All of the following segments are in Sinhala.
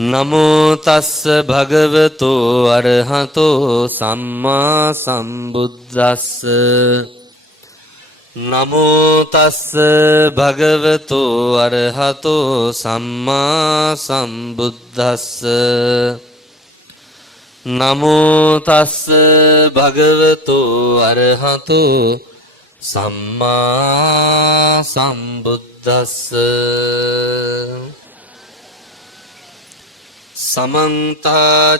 නමෝ තස්ස භගවතෝ අරහතෝ සම්මා සම්බුද්දස්ස නමෝ තස්ස භගවතෝ අරහතෝ සම්මා සම්බුද්දස්ස නමෝ තස්ස භගවතෝ අරහතෝ සම්මා සම්බුද්දස්ස समन्त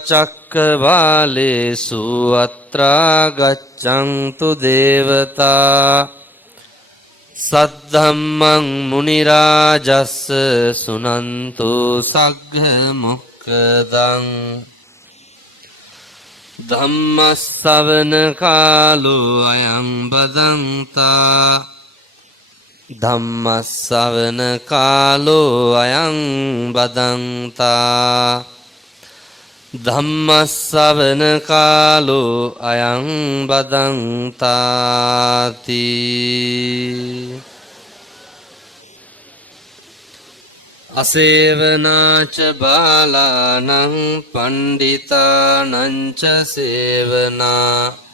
चक्रवालेषु अत्रा गच्छन्तु देवता सद्धम्मं मुनिराजस्स सुनन्तु सग्घ मुक्कदं धम्मස්සවන කාලෝ අයං බදන්තා ධම්මස්සවන කාලෝ අයං බදන්තා ධම්මස්සවන කාලෝ අයං බදන්තාති අසේවනාච බාලානං පණ්ඩිතානං ච සේවනා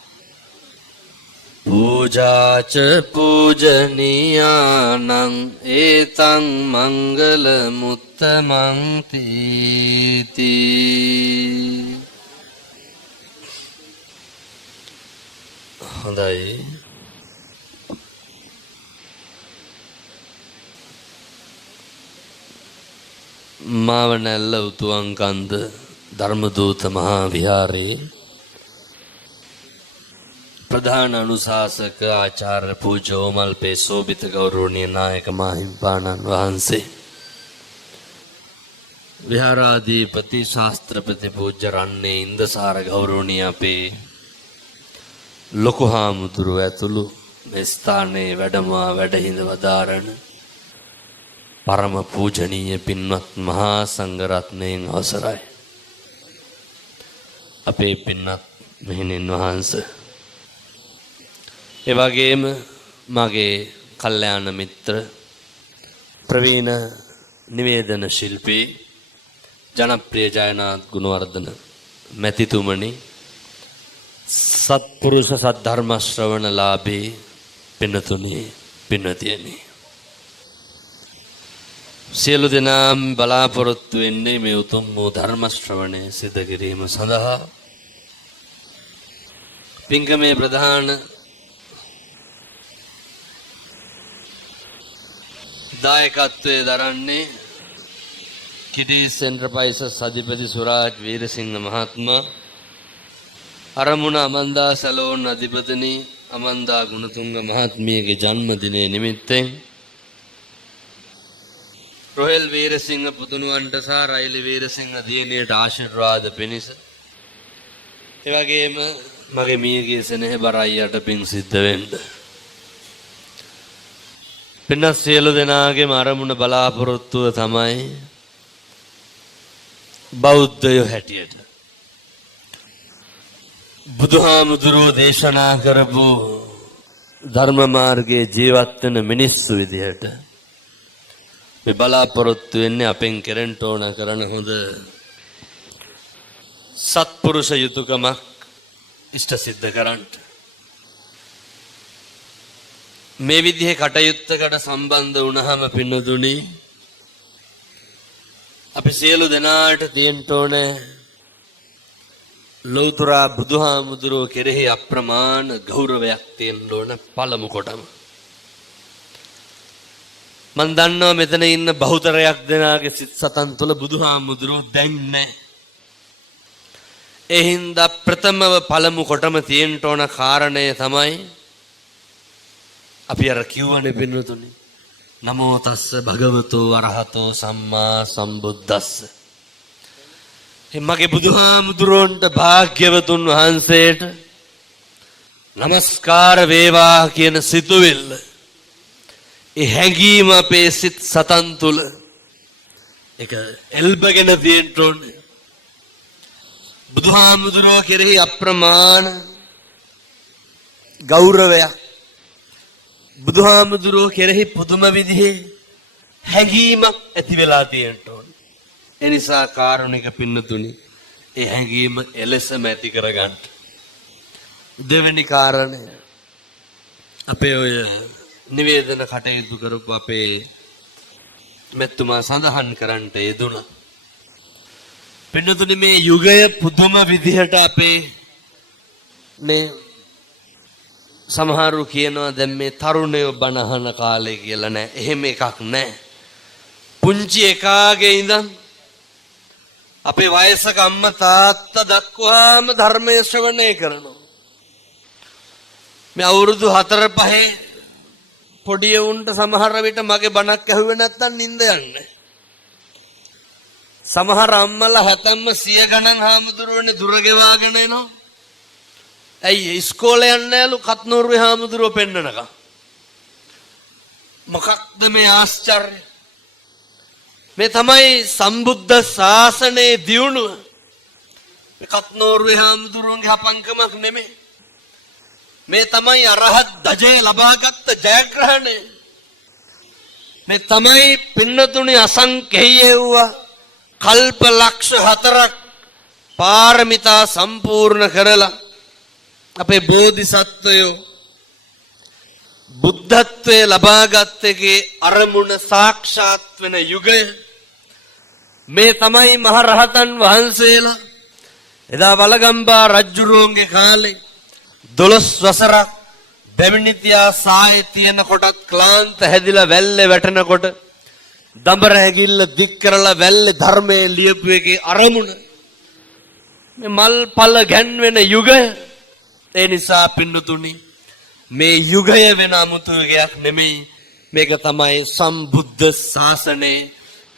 पूजाच पूजनीयानं एतं मंगलमुत्तमं तीति හොඳයි මාවනැල්ල උතුවන්කන්ද ධර්මදූත මහා විහාරේ प्रधान अनुशासक आचार्य पूज्य ओमल्पे शोभित गौरवनीय नायक माहिम्पाणन वහන්සේ विहाराधिपति शास्त्रपति पूज्य රන්නේ ඉන්දසාර ගෞරවනීය අපේ ලොකු හාමුදුරුවෝ ඇතුළු මේ ස්ථානයේ වැඩහිඳ වදාරන පරම පූජනීය පින්වත් මහා සංඝ රත්නයන් අවසරයි අපේ පින්වත් මෙහෙණින් වහන්සේ ඒ වගේම මගේ කල්යාණ මිත්‍ර ප්‍රවීණ නිවේදන ශිල්පී ජනප්‍රිය ජයනාත් ගුණවර්ධන මැතිතුමනි සත්පුරුෂ සද්ධර්ම ශ්‍රවණලාභී පින්නතුනි පින්නතියනි සියලු දෙනාම බලාපොරොත්තු වෙන්නේ මේ උතුම් වූ ධර්ම ශ්‍රවණය සිදු කිරීම සඳහා පින්කමේ ප්‍රධාන දායකත්වයේ දරන්නේ කිඩීස් එන්ටර්ප්‍රයිසස් අධිපති සුරාජ් වීරසිංහ මහත්මයා අරමුණ අමන්දා සැලෝන් අධිපතිනි අමන්දා ගුණතුංග මහත්මියගේ ජන්මදිනයේ නිමිත්තෙන් රොහෙල් වීරසිංහ පුතුණුවන්ට සහ රයිලි වීරසිංහ දියණියට ආශිර්වාද පිණිස ඒ වගේම මගේ මියගේ සෙනෙහබර අයියට පින් සිද්ධ වෙන්න පින්නත් සියලු දෙනාගේම අරමුණ බලාපොරොත්තුව තමයි බෞද්ධයෝ හැටියට බුදුහාමුදුරුවෝ දේශනා කරපු ධර්ම මාර්ගයේ ජීවත් වෙන මිනිස්සු විදිහට මේ බලාපොරොත්තු වෙන්නේ අපෙන් කෙරෙන්න ඕන කරන හොඳ සත්පුරුෂ යුතුයකමක් ඉෂ්ට සිද්ධ කරන්නට මේ විදිහේ කටයුත්තකට සම්බන්ධ වුණාම පින්නතුනි අපි සියලු දෙනාට තියෙන්න ඕනේ ලෞතර බුදුහාමුදුරුවෝ කෙරෙහි අප්‍රමාණ ගෞරවයක් තියෙන්න ඕන පළමු කොටම මම දන්නවා මෙතන ඉන්න බහුතරයක් දෙනාගේ සිත් සතන් තුළ බුදුහාමුදුරුවෝ දැන් නැහැ ඒ හින්දා ප්‍රථමව පළමු කොටම තියෙන්න ඕන කාරණය තමයි අපි අර කියවනේ පින්නතුනි නමෝ තස්ස භගවතෝ අරහතෝ සම්මා සම්බුද්දස්ස මගේ බුදුහාමුදුරන්ට භාග්‍යවතුන් වහන්සේට නමස්කාර වේවා කියන සිතුවිල්ල ඒ හැඟීම අපේ සිත් සතන් තුළ ඒක එල්බගෙන තියෙන්න ඕනේ බුදුහාමුදුරෝ කෙරෙහි අප්‍රමාණ ගෞරවයක් බුදුහාමුදුරුවෝ කෙරෙහි පුදුම විදිහේ හැඟීමක් ඇති වෙලා තියෙන්න ඕන. ඒ නිසා කාරුණික පින්නතුනි ඒ හැඟීම එලෙසම ඇති කරගන්න. දෙවෙනි කාරණය අපේ ඔය නිවේදන කටයුතු කරපු අපේ මෙතුමා සඳහන් කරන්නට යෙදුණා. පින්නතුනි මේ යුගය පුදුම විදිහට අපේ මේ සමහරු කියනවා දැන් මේ තරුණයෝ බනහන කාලේ කියලා නෑ. එහෙම එකක් නෑ. පුංචි එකාගේ ඉඳන් අපේ වයසක අම්මා තාත්තා දක්වාම ධර්මයේ ශ්‍රවණය කරනවා. මේ අවුරුදු 4-5 පොඩි උන්ට සමහර විට මගේ බණක් ඇහුවේ නැත්තම් නිින්ද යන්නේ. සමහර අම්මලා හැතැම්ම 100 ගණන් හාමුදුරුවනේ දුර ගෙවාගෙන එනවා. ඇයි ඉස්කෝලේ යන්නේ නැලු කත්නෝරුවේ හාමුදුරුවෝ පෙන්නනකම්. මොකක්ද මේ ආශ්චර්ය? මේ තමයි සම්බුද්ධ ශාසනයේ දියුණුව. මේ කත්නෝරුවේ හාමුදුරුවන්ගේ හපංකමක් නෙමෙයි. මේ තමයි අරහත් ධජය ලබාගත් ජයග්‍රහණය. මේ තමයි පින්නතුනි අසංකේය වූ කල්ප ලක්ෂ 4ක් පාරමිතා සම්පූර්ණ කරලා අපේ බෝධිසත්වයෝ බුද්ධත්වයේ ලබාගත් එකේ අරමුණ සාක්ෂාත් වෙන යුගය. මේ තමයි මහරහතන් වහන්සේලා එදා වලගම්බා රජුරුවන්ගේ කාලේ 12 වසරක් දෙමිනිතියා සායේ තියෙන කොටත් ක්ලාන්ත හැදිලා වැල්ලේ වැටෙනකොට දඹර හැගිල්ල දික් කරලා වැල්ලේ ධර්මයේ ලියපු එකේ අරමුණ මේ මල්පල ගැන්වෙන යුගය. ඒ නිසා පින්නතුනි මේ යුගය වෙන 아무තු යුගයක් නෙමෙයි. මේක තමයි සම්බුද්ධ ශාසනයේ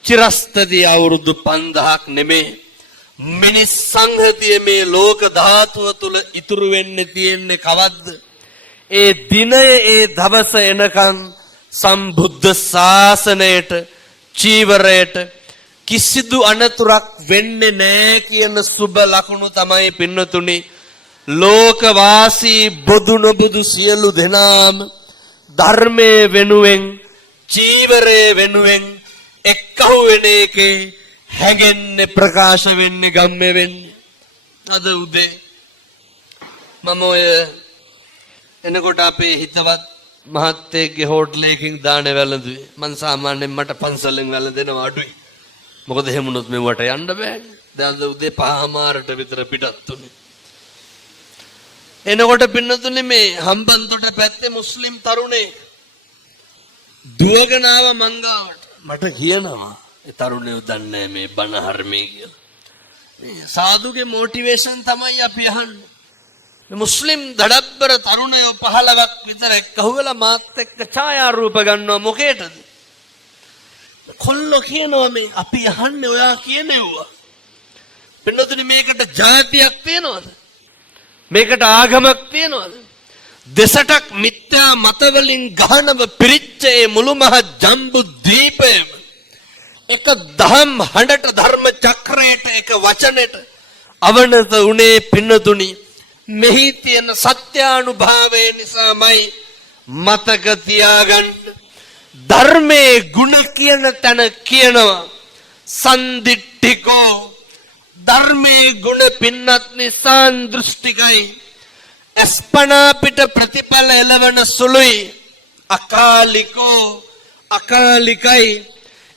චිරස්තදී අවුරුදු 5000ක් නෙමෙයි. මිනිස් සංහතිය මේ ලෝක ධාතුව තුල ඉතුරු වෙන්නේ තියෙන්නේ කවද්ද? ඒ දිනය ඒ දවස එනකන් සම්බුද්ධ ශාසනයට චීවරයට කිසිදු අනතුරක් වෙන්නේ නැහැ කියන සුබ ලකුණු තමයි පින්නතුනි ලෝකවාසී බොදු නොබොදු සියලු දෙනාම ධර්මයේ වෙනුවෙන් චීවරයේ වෙනුවෙන් එක්කහුව වෙන එකේ හැගෙන්නේ ප්‍රකාශ වෙන්නේ ගම්මේ වෙන්නේ. අද උදේ මම ඔය එනකොට අපේ හිතවත් මහත්තයෙක්ගේ හෝටලයකින් දානේ වැළඳුවේ. මං සාමාන්‍යයෙන් මට පන්සලෙන් වැළඳෙනවා අඩුයි. මොකද එහෙම වුණොත් මෙවට යන්න බෑනේ. දැන් අද උදේ 5:00ට විතර පිටත් උනේ. එනකොට පින්නතුනේ මේ හම්බන්තොට පැත්තේ මුස්ලිම් තරුණයෙක් දුවගෙන ආව මංගාවට. මට කියනවා ඒ තරුණයෝ දන්නේ මේ බණ හර්මේ කියලා. මේ සාදුගේ මොටිවේෂන් තමයි අපි අහන්නේ. මේ මුස්ලිම් දඩබ්බර තරුණයෝ 15ක් විතර එක්කහුවලා මාත් එක්ක ඡායාරූප ගන්නවා මොකේටද? කොල්ලෝ කියනවා මේ අපි අහන්නේ ඔයා කියනේවා. පින්නතුනේ මේකට ජාතියක් තියනවද? මේකට ආගමක් තියනවද? දෙසටක් මිත්‍යා මතවලින් ගහනව පිරිච්ච ඒ මුළු මහ ජම්බු දීපයම එක දහම් හඬට ධර්ම චක්‍රයට එක වචනෙට අවනත උනේ පින්නතුනි මෙහි තියෙන සත්‍යානුභාවය නිසාමයි. මතක තියාගන්න ධර්මයේ ගුණ කියන තැන කියනවා සන්දිට්ඨිකෝ. ධර්මයේ ගුණ පින්නත්නි සාන්දෘෂ්ටිකයි. ස්පනා පිට ප්‍රතිඵල එළවන සුළුයි. අකාලිකෝ අකාලිකයි.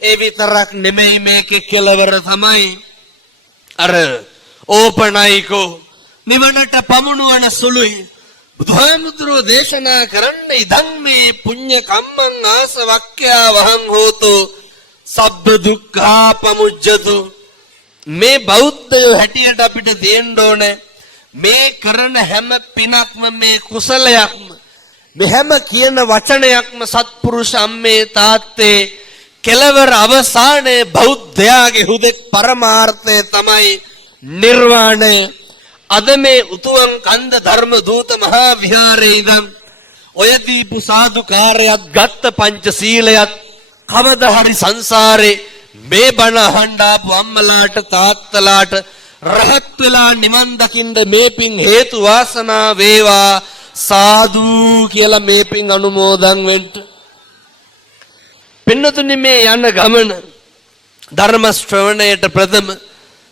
ඒ විතරක් නෙමෙයි මේකේ කෙලවර තමයි අර ඕපනයිකෝ නිවනට පමුණුවන සුළුයි. බුදුහාමුදුරෝ දේශනා කරන්නේ ඉදන් මේ පුඤ්ඤ කම්මං ආසවක්ඛ්‍යා වහං හෝතෝ සබ්බ දුක්ඛා පමුජ්ජතු. මේ බෞද්ධයෝ හැටියට අපිට තියෙන්න ඕනේ මේ කරන හැම පිනක්ම මේ කුසලයක්ම මේ හැම කියන වචනයක්ම සත්පුරුෂ අම්මේ තාත්තේ කෙලවර අවසානයේ බෞද්ධයාගේ හුදෙක් පරමාර්ථය තමයි නිර්වාණය. අද මේ උතුම් කන්ද ධර්ම දූත මහා විහාරයේ ඉඳන් ඔය දීපු සාදුකාරයත් ගත්ත පංචශීලයත් කවදා හරි සංසාරේ මේ බණ අහන්න ආපු අම්මලාට තාත්තලාට රහත් වෙලා නිවන් දකින්න මේ පින් හේතු වාසනා වේවා සාදු කියලා මේ පින් අනුමෝදන් වෙන්න. පින්නතුනි මේ යන ගමන ධර්ම ශ්‍රවණයට ප්‍රථම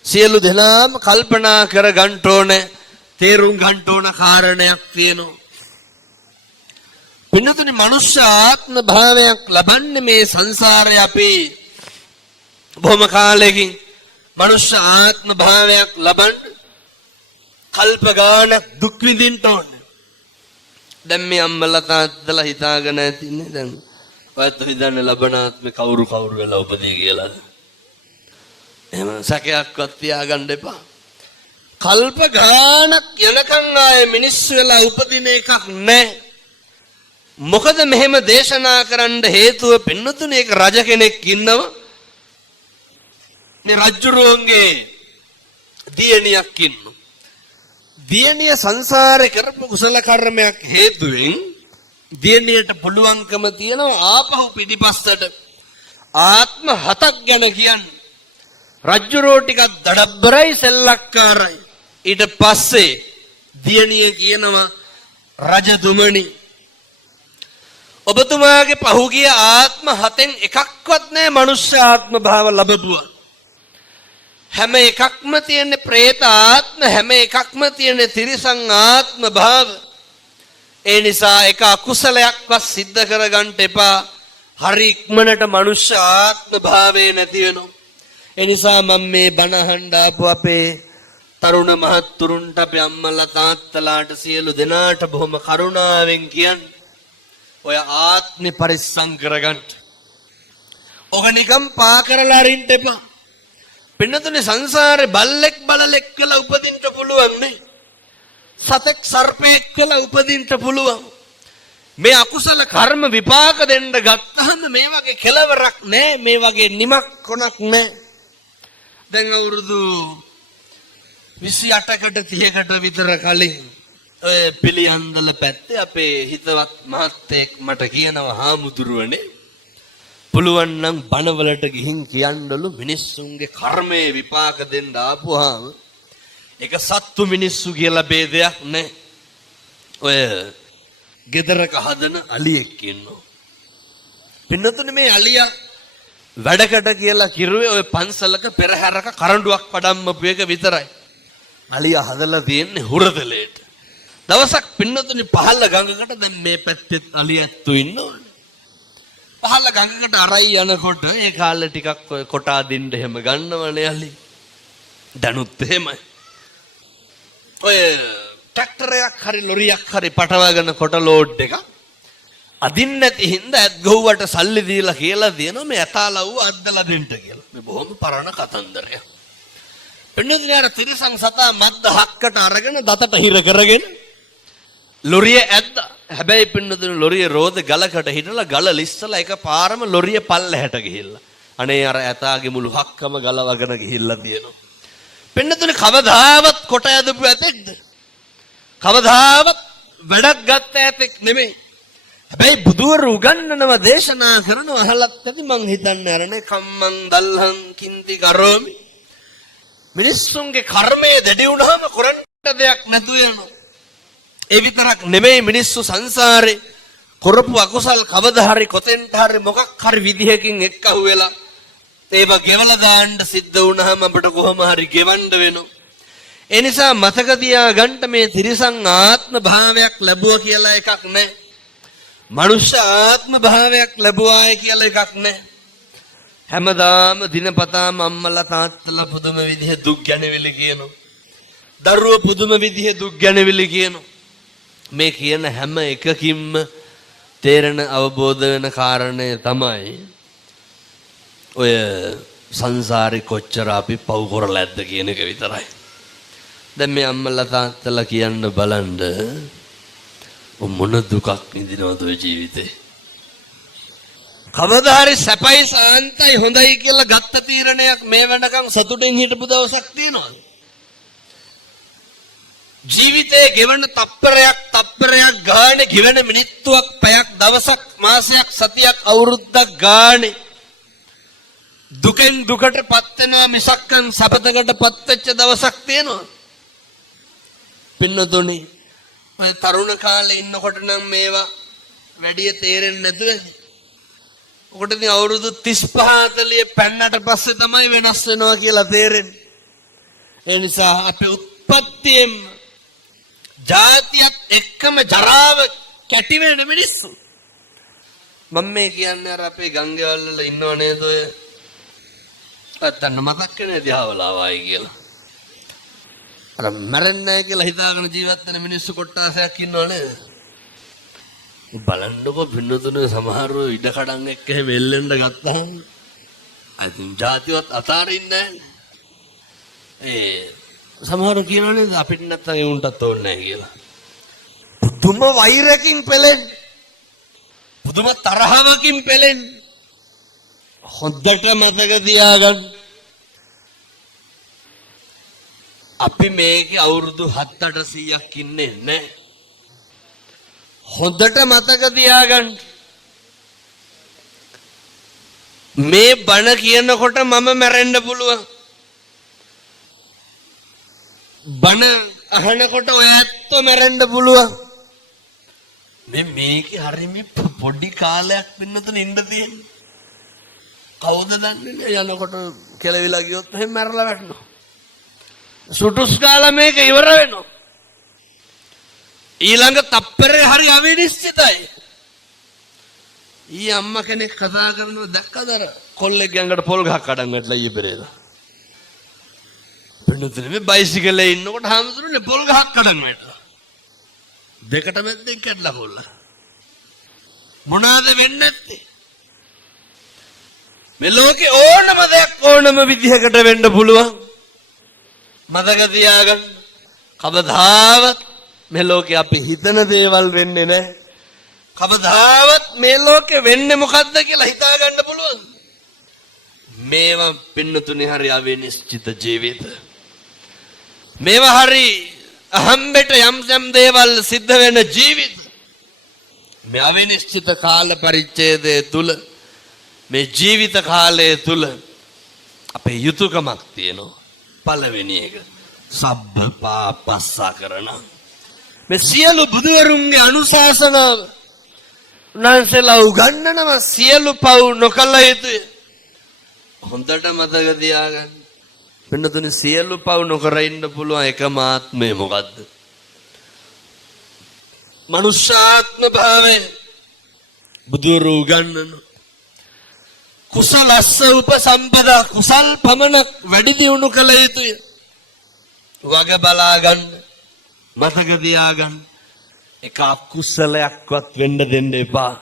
සියලු දෙනාම කල්පනා කර ගන්න ඕනේ, තේරුම් ගන්න ඕන කාරණයක් තියෙනවා. පින්නතුනි, මනුෂ්‍ය ආත්ම භාවයක් ලබන්නේ මේ සංසාරේ අපි බොහොම කාලෙකින් මනුෂ්‍ය ආත්ම භාවයක් ලබන්න කල්ප ගානක් දුක් විඳින්න ඕනේ. දැන් මේ අම්මලා තාත්තලා හිතාගෙන ඇතිනේ දැන් ඔයත් හිතන්නේ ලබන ආත්මේ කවුරු වෙලා උපදී කියලා. එහෙම සැකයක්වත් තියාගන්න එපා. කල්ප ගානක් යනකම් ආයේ මිනිස්සු වෙලා උපදින එකක් නැහැ. මොකද මෙහෙම දේශනා කරන්න හේතුව පින්නතුනේ, ඒක රජ කෙනෙක් ඉන්නවා. මේ රජුරුවන්ගේ දියණියක් ඉන්නවා. දියණිය සංසාරේ කරපු කුසල කර්මයක් හේතුවෙන් දියණියට පුළුවන්කම තියෙනවා ආපහු පිටිපස්සට ආත්ම 7ක් ගැන කියන්නේ. රජුරෝ ටිකක් දඩබ්බරයි සෙල්ලක්කාරයි. ඊට පස්සේ දියණිය කියනවා, රජතුමනි, ඔබතුමාගේ පහුගිය ආත්ම 7න් එකක්වත් නැහැ මනුෂ්‍ය ආත්ම භාව ලැබුවා. හැම එකක්ම තියෙන പ്രേත ආත්ම, හැම එකක්ම තියෙන තිරිසන් ආත්ම භාව. ඒ නිසා එක අකුසලයක්වත් සිද්ධ කරගන්න එපා. හරි ඉක්මනට මනුෂ්‍ය ආත්ම භාවේ නැති වෙනවා. ඒ නිසා මම මේ බණ අහන්න ආපු අපේ තරුණ මහත්තුරුන්ට, අපේ අම්මලා තාත්තලාට, සියලු දෙනාට බොහොම කරුණාවෙන් කියන්නේ, ඔය ආත්මේ පරිස්සම් කරගන්න. ඔක නිකම් පා කරලා අරින්න එපා. පින්නතුනේ, සංසාරේ බල්ලෙක් බලලෙක් කියලා උපදින්න පුළුවන් නේ. සතෙක් සර්පෙක් කියලා උපදින්න පුළුවන්. මේ අකුසල කර්ම විපාක දෙන්න ගත්තාම මේ වගේ කෙලවරක් නැහැ, මේ වගේ නිමක් කොනක් නැහැ. දැන් අවුරුදු 28කට 30කට විතර කලින් ඔය පිළියන්දල පැත්තේ අපේ හිතවත් මහත්තයෙක් මට කියනවා, හාමුදුරුවනේ, පුළුවන් නම් බණවලට ගිහින් කියන්නලු මිනිස්සුන්ගේ කර්මයේ විපාක දෙන්න ආපුවාම ඒක සත්තු මිනිස්සු කියලා ભેදයක් නැහැ. ඔය ගෙදරක හදන අලියෙක් ඉන්නවා. පින්නතුනේ, මේ අලියා වැඩකට කියලා කිරුවේ ඔය පන්සලක පෙරහැරක කරඬුවක් වඩම්මපු එක විතරයි. අලියා හදලා තියෙන්නේ හුරතලේට. දවසක් පින්නතුනේ, පහළ ගඟකට, දැන් මේ පැත්තේ අලියැත්තු ඉන්නෝනේ. පහළ ගඟකට අරයි යනකොට ඒ කාලේ ටිකක් ඔය කොටා දෙන්න එහෙම ගන්නවනේ අලි. දැනුත් එහෙමයි. ඔය ට්‍රැක්ටරයක් හරි ලොරියක් හරි පටවගෙන කොට ලෝඩ් එක අදින්න නැති හින්දා ඇත් ගහුවට සල්ලි දීලා කියලා දෙනවා මේ ඇතාලව්ව අද්දලා දෙන්න කියලා. මේ බොහොම පරණ කතන්දරයක්. පින්නතුනේ, අර තිරිසන් සතා මද්ද හක්කට අරගෙන දතට හිර කරගෙන ලොරිය ඇද්දා. හැබැයි පින්නතුනේ, ලොරිය රෝද ගලකට හිටලා ගල ලිස්සලා එක පාරම ලොරිය පල්ලෙහාට ගිහිල්ලා. අනේ අර ඇතාගේ මුළු හක්කම ගලවගෙන ගිහිල්ලා තියෙනවා. පින්නතුනේ, කවදාවත් කොට ඇදපු ඇතෙක්ද? කවදාවත් වැඩක් ගත්ත ඇතෙක් නෙමෙයි. හැබැයි බුදුවරු උගන්වනවා, දේශනා කරනවා, අහලත් ඇති මං හිතන්නේ අරනේ කම්මං දල්හං කින්ති කරෝමි. මිනිස්සුන්ගේ කර්මය දෙඩි වුණාම කරන්න දෙයක් නැතු වෙනවා. ඒ විතරක් නෙමෙයි, මිනිස්සු සංසාරේ කරපු අකුසල් කවදා හරි කොතෙන්ට හරි මොකක් හරි විදිහකින් එක්කහුව වෙලා ඒව ගෙවලා දාන්න සිද්ධ වුණාම අපිට කොහොම හරි ගෙවන්න වෙනවා. ඒ නිසා මතක තියාගන්න, මේ තිරිසන් ආත්ම භාවයක් ලැබුවා කියලා එකක් නැහැ. මනුෂ්‍ය ආත්ම භාවයක් ලැබුවායි කියලා එකක් නැහැ. හැමදාම දිනපතාම අම්මලා තාත්තලා පුදුම විදිහ දුක් ගැනවිලි කියනවා. දරුවෝ පුදුම විදිහ දුක් ගැනවිලි කියනවා. මේ කියන හැම එකකින්ම තේරෙන අවබෝධ වෙන කාරණය තමයි ඔය සංසාරේ කොච්චර අපි පව් කරලා ඇද්ද කියන එක විතරයි. දැන් මේ අම්මලා තාත්තලා කියන්න බලන්න, මොන දුකක් විඳිනවද ඔය ජීවිතේ? කවදා හරි සැපයි සාන්තයි හොඳයි කියලා ගත්ත තීරණයක් මේ වෙනකන් සතුටින් හිටපු දවසක් තියෙනවද? ජීවිතේ ගෙවන තප්පරයක් ගානේ, ගෙවන මිනිත්තුවක්, පැයක්, දවසක්, මාසයක්, සතියක්, අවුරුද්දක් ගානේ දුකෙන් දුකටපත් වෙනවා මිසක්කන් සබතකටපත් වෙච්ච දවසක් තියෙනවා. පින්නතුනේ, ඔය තරුණ කාලේ ඉන්නකොට නම් මේවා වැඩි තේරෙන්නේ නැතුව ඔකට ඉතින් අවුරුදු 35 40 පෙන්නට පස්සේ තමයි වෙනස් වෙනවා කියලා තේරෙන්නේ. ඒ නිසා අපේ උත්පත්තියෙන් ජාතියත් එක්කම ජරාව කැටි වෙන මිනිස්සු. මම මේ කියන්නේ අර අපේ ගංගේවල් වල ඉන්නව නේද ඔය? ඔතන මතක් වෙන්නේ දිහාවලාවයි කියලා. අර මරන්නේ නැහැ කියලා හිතාගෙන ජීවත් වෙන මිනිස්සු කොට්ටාසයක් ඉන්නව නේද? බලන්නකො පින්නතුනේ සමහරව ඉඩ කඩන් එක්ක එහෙම එල්ලෙන්න ගත්තාම අයිතින් ජාතිවත් අතාරින්නේ නැහැ. සමහරව කියනවනේ අපිට නැත්තම් ඒ උන්ටත් ඕනේ නැහැ කියලා. පුදුම වෛරකින් පෙළෙන්නේ. පුදුම තරහවකින් පෙළෙන්නේ. හොද්දට මතක තියාගන්න. අපි මේකේ අවුරුදු 7-800ක් ඉන්නේ නැහැ. හොඳට මතක තියාගන්න. මේ බණ කියනකොට මම මැරෙන්න පුළුවන්. බණ අහනකොට ඔය ඇත්තෝ මැරෙන්න පුළුවන්. මේකේ හරියම පොඩි කාලයක් වෙනතන ඉන්න තියෙන්නේ. කවුද දන්නේ යනකොට කෙලවිලා ගියොත් එහෙම මැරලා වැටෙනවා. සුටුස් කාලා මේක ඉවර වෙනවා. ඊළඟ තප්පරේ හරි අවිනිශ්චිතයි. ඊ අම්මා කෙනෙක් කතා කරනවා දැක්කද අර කොල්ලෙක් ගඟට පොල් ගහක් කඩන් වැටලා ඊයේ පෙරේදා. පින්නතුනේ මේ බයිසිකලේ ඉන්නකොට හැමතුරුනේ පොල් ගහක් කඩන් වැටලා. දෙකට මැද්දෙන් කැඩලා කොල්ලා. මොනවාද වෙන්නේ නැත්තේ? මේ ලෝකේ ඕනම දෙයක් ඕනම විදිහකට වෙන්න පුළුවන්. මතක තියාගන්න. කවදාවත් මේ ලෝකේ අපි හිතන දේවල් වෙන්නේ නැහැ. කවදාවත් මේ ලෝකේ වෙන්නේ මොකද්ද කියලා හිතා ගන්න පුළුවන්. මේවා පින්නතුනේ හරි අවිනිශ්චිත ජීවිත. මේවා හරි අහම්බෙට යම් දේවල් සිද්ධ වෙන ජීවිත. මේ අවිනිශ්චිත කාල පරිච්ඡේදය තුල මේ ජීවිත කාලය තුල අපේ යුතුයකමක් තියෙනවා. පළවෙනි එක සබ්බ පාපස්සා කරන මේ සියලු බුදුවරුන්ගේ අනුශාසනාව උන්වහන්සේලා උගන්වනවා සියලු පව් නොකළ යුතුය. හොඳට මතක තියාගන්න. වෙනතුනේ සියලු පව් නොකර ඉන්න පුළුවන් එකම ආත්මය මොකද්ද? මනුෂ්‍යාත්ම භාවය. බුදුරු උගන්වන කුසලස්ස උපසම්පදා කුසල් පමණක් වැඩි දියුණු කළ යුතුය. වග බලා ගන්න. මතක තියාගන්න. එක අකුසලයක්වත් වෙන්න දෙන්න එපා.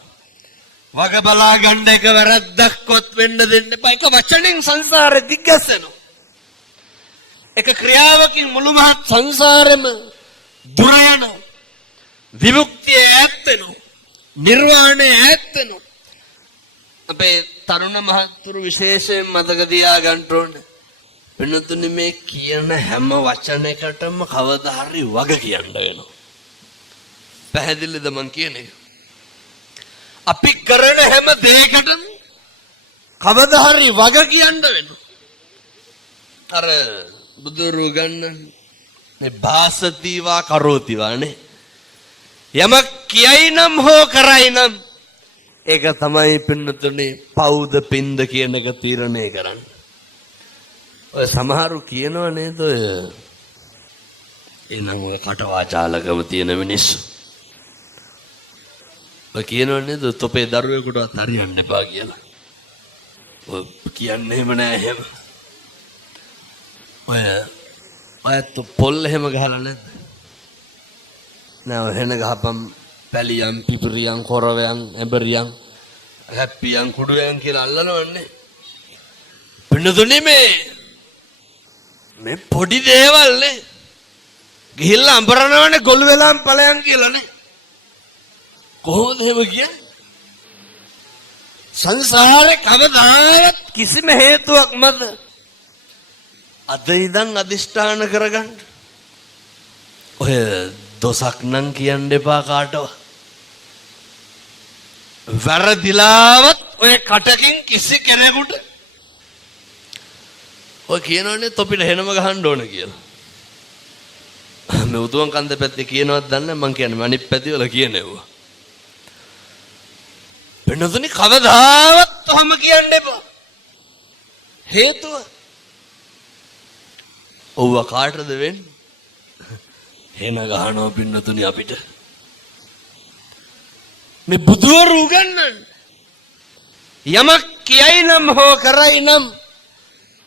වග බලා ගන්න එක වැරද්දක්වත් වෙන්න දෙන්න එපා. එක වචනෙන් සංසාරෙ දිග්ගැසෙනවා. එක ක්‍රියාවකින් මුළු මහත් සංසාරෙම දුර යනවා. විමුක්තිය ඈත් වෙනවා. නිර්වාණය ඈත් වෙනවා. අපේ තරුණ මහත්තුරු විශේෂයෙන් මතක තියාගන්න ඕනේ. වෙනතුනේ මේ කියන හැම වචනයකටම කවදා හරි වග කියන්න වෙනවා. පැහැදිලිද මං කියන එක? අපි කරන හැම දෙයකටම කවදා හරි වග කියන්න වෙනවා. අර බුදුරු ගන්න මේ භාසතිවා කරෝතිවා නේ. යමක් කියයි නම් හෝ කරයි නම් ඒක තමයි පින්නතුනේ පවුද පින්ද කියන එක තීරණය කරන්නේ. ඔය සමහරු කියනව නේද ඔය එනම් ඔය කටවාචාලකම තියෙන මිනිස්සු. ඔය කියනව නේද තොපේ දරුවෙකුටවත් හරියන්න එපා කියලා. ඔය කියන්නේ එහෙම නෑ එහෙම. ඔයත් පොල් එහෙම ගහලා නැද්ද? නෑ එහෙන ගහපම් පැලියම් පිපිරියම් කොරවයන් එඹරියම් හැප්පියම් කුඩුයම් කියලා අල්ලනවන්නේ. පින්නතුනේ මේ පොඩි දේවල් නේ. ගිහිල්ලා අඹරනවනේ ගොළු වෙලාම් ඵලයන් කියලා නේ. කොහොමද එහෙම කියන්නේ? සංසාරේ කවදාවත් කිසිම හේතුවක් මත අද ඉඳන් අදිෂ්ඨාන කරගන්න. ඔය දොසක් නම් කියන්න එපා කාටවත්. වැරදිලාවත් ඔය කටකින් කිසි කෙනෙකුට ඔය කියනවනේ තොපිට හෙනම ගහන්න ඕන කියලා. මේ උතුම් කන්ද පැත්තේ කියනවත් දන්නේ මං කියන්නේ අනිත් පැති වල කියනෙවුවා. වෙනතුනි කවදාවත් ඔහම කියන්න එපා. හේතුව ඔව්ව කාටද වෙන්නේ? හෙන ගහනවා පින්නතුනි අපිට. මේ බුදුවරු උගන්වන්නේ යමක් කියයි නම් හෝ කරයි නම්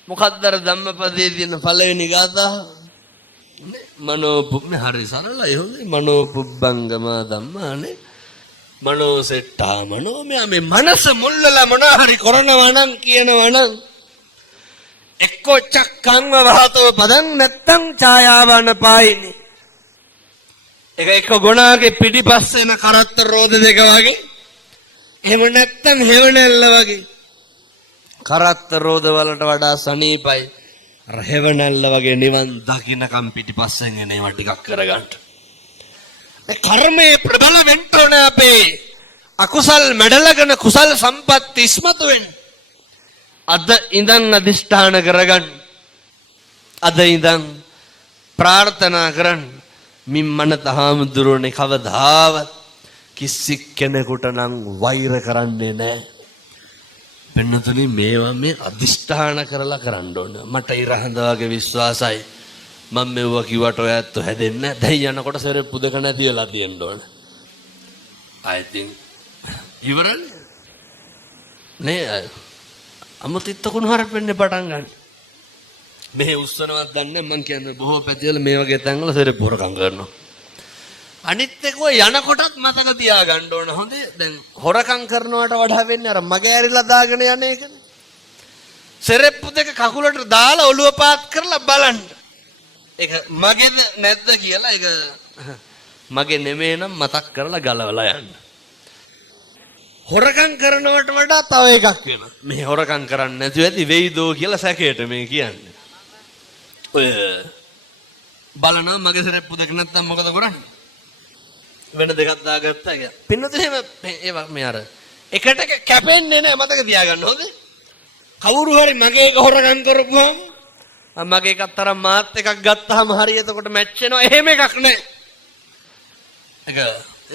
මොකක්ද අර ධම්මපදයේ තියෙන පළවෙනි ගාථාව? මනෝපුබ්බ හරි සරලයි හොඳයි. මනෝපුබ්බංගම ධම්මානේ මනෝසෙට්ටා මනෝමය. මේ මනස මුල්ලලා මොනවා හරි කරනවා නම් කියනවා නම් එක්කෝ චක්කං වහතෝ පදං නැත්තං ඡායාවන පායිනේ. ඒක එක්ක ගුණාගේ පිටිපස්සෙන කරත්ත රෝද දෙක වගේ. එහෙම නැත්තම් හෙවණැල්ල වගේ. කරත්ත රෝද වලට වඩා සනීපයි අර හෙවණැල්ල වගේ නිවන් දකින්නකම් පිටිපස්සෙන් එන ඒවා ටිකක් කරගන්න. මේ කර්මයේ ප්‍රබල වෙන්න ඕනේ අපේ. අකුසල් මැඩලගෙන කුසල් සම්පත් ඉස්මතු වෙන්න. අද ඉඳන් අදිෂ්ඨාන කරගන්න. අද ඉඳන් ප්‍රාර්ථනා කරන්න. මිම්මන තහාමුදුරනේ කවදාවත් කිසි කෙනෙකුට නම් වෛර කරන්නේ නැහැ. වෙනතුනි මේවා මේ අදිෂ්ඨාන කරලා කරන්න ඕන. මට ඉරහඳ වගේ විශ්වාසයි. මම මෙව්ව කිව්වට ඔය ඇත්ත හැදෙන්නේ නැහැ. දැන් යනකොට සෙරෙප්පු දෙක නැති වෙලා තියෙන්න ඕන. I think ඉවරනේ. නේ අමුතිත්ත කුණුහරුප වෙන්න පටන් ගන්න. මේ උස්සනවත් දන්නේ මං කියන්නේ බොහෝ පැතිවල මේ වගේ තැන්වල සෙරෙප්පු හොරකම් කරනවා. අනිත් එක යනකොටත් මතක තියාගන්න ඕන. හොඳේ දැන් හොරකම් කරනවට වඩා වෙන්නේ අර මගේ ඇරිලා දාගෙන යන එකනේ. සෙරෙප්පු දෙක කකුලට දාලා ඔළුව පාත් කරලා බලන්න. ඒක මගේද නැද්ද කියලා ඒක මගේ නෙමෙයි නම් මතක් කරලා ගලවලා යන්න. හොරකම් කරනවට වඩා තව එකක් වෙනවා. මේ හොරකම් කරන්නේ නැතුව ඇති වෙයිදෝ කියලා සැකයට මේ කියන්නේ. ඔය බලනවා මගේ සෙරෙප්පු දෙක නැත්තම් මොකද කරන්නේ? වෙන දෙකක් දාගත්තා කියලා. පින්නතුනේ ඒවා මේ අර එකට කැපෙන්නේ නැහැ මතක තියාගන්න හොඳේ. කවුරු හරි මගේ එක හොරගම් කරපුවම මගේ එකත් තරම් මාත් එකක් ගත්තාම හරි එතකොට මැච් වෙනවා. එහෙම එකක් නැහැ. ඒක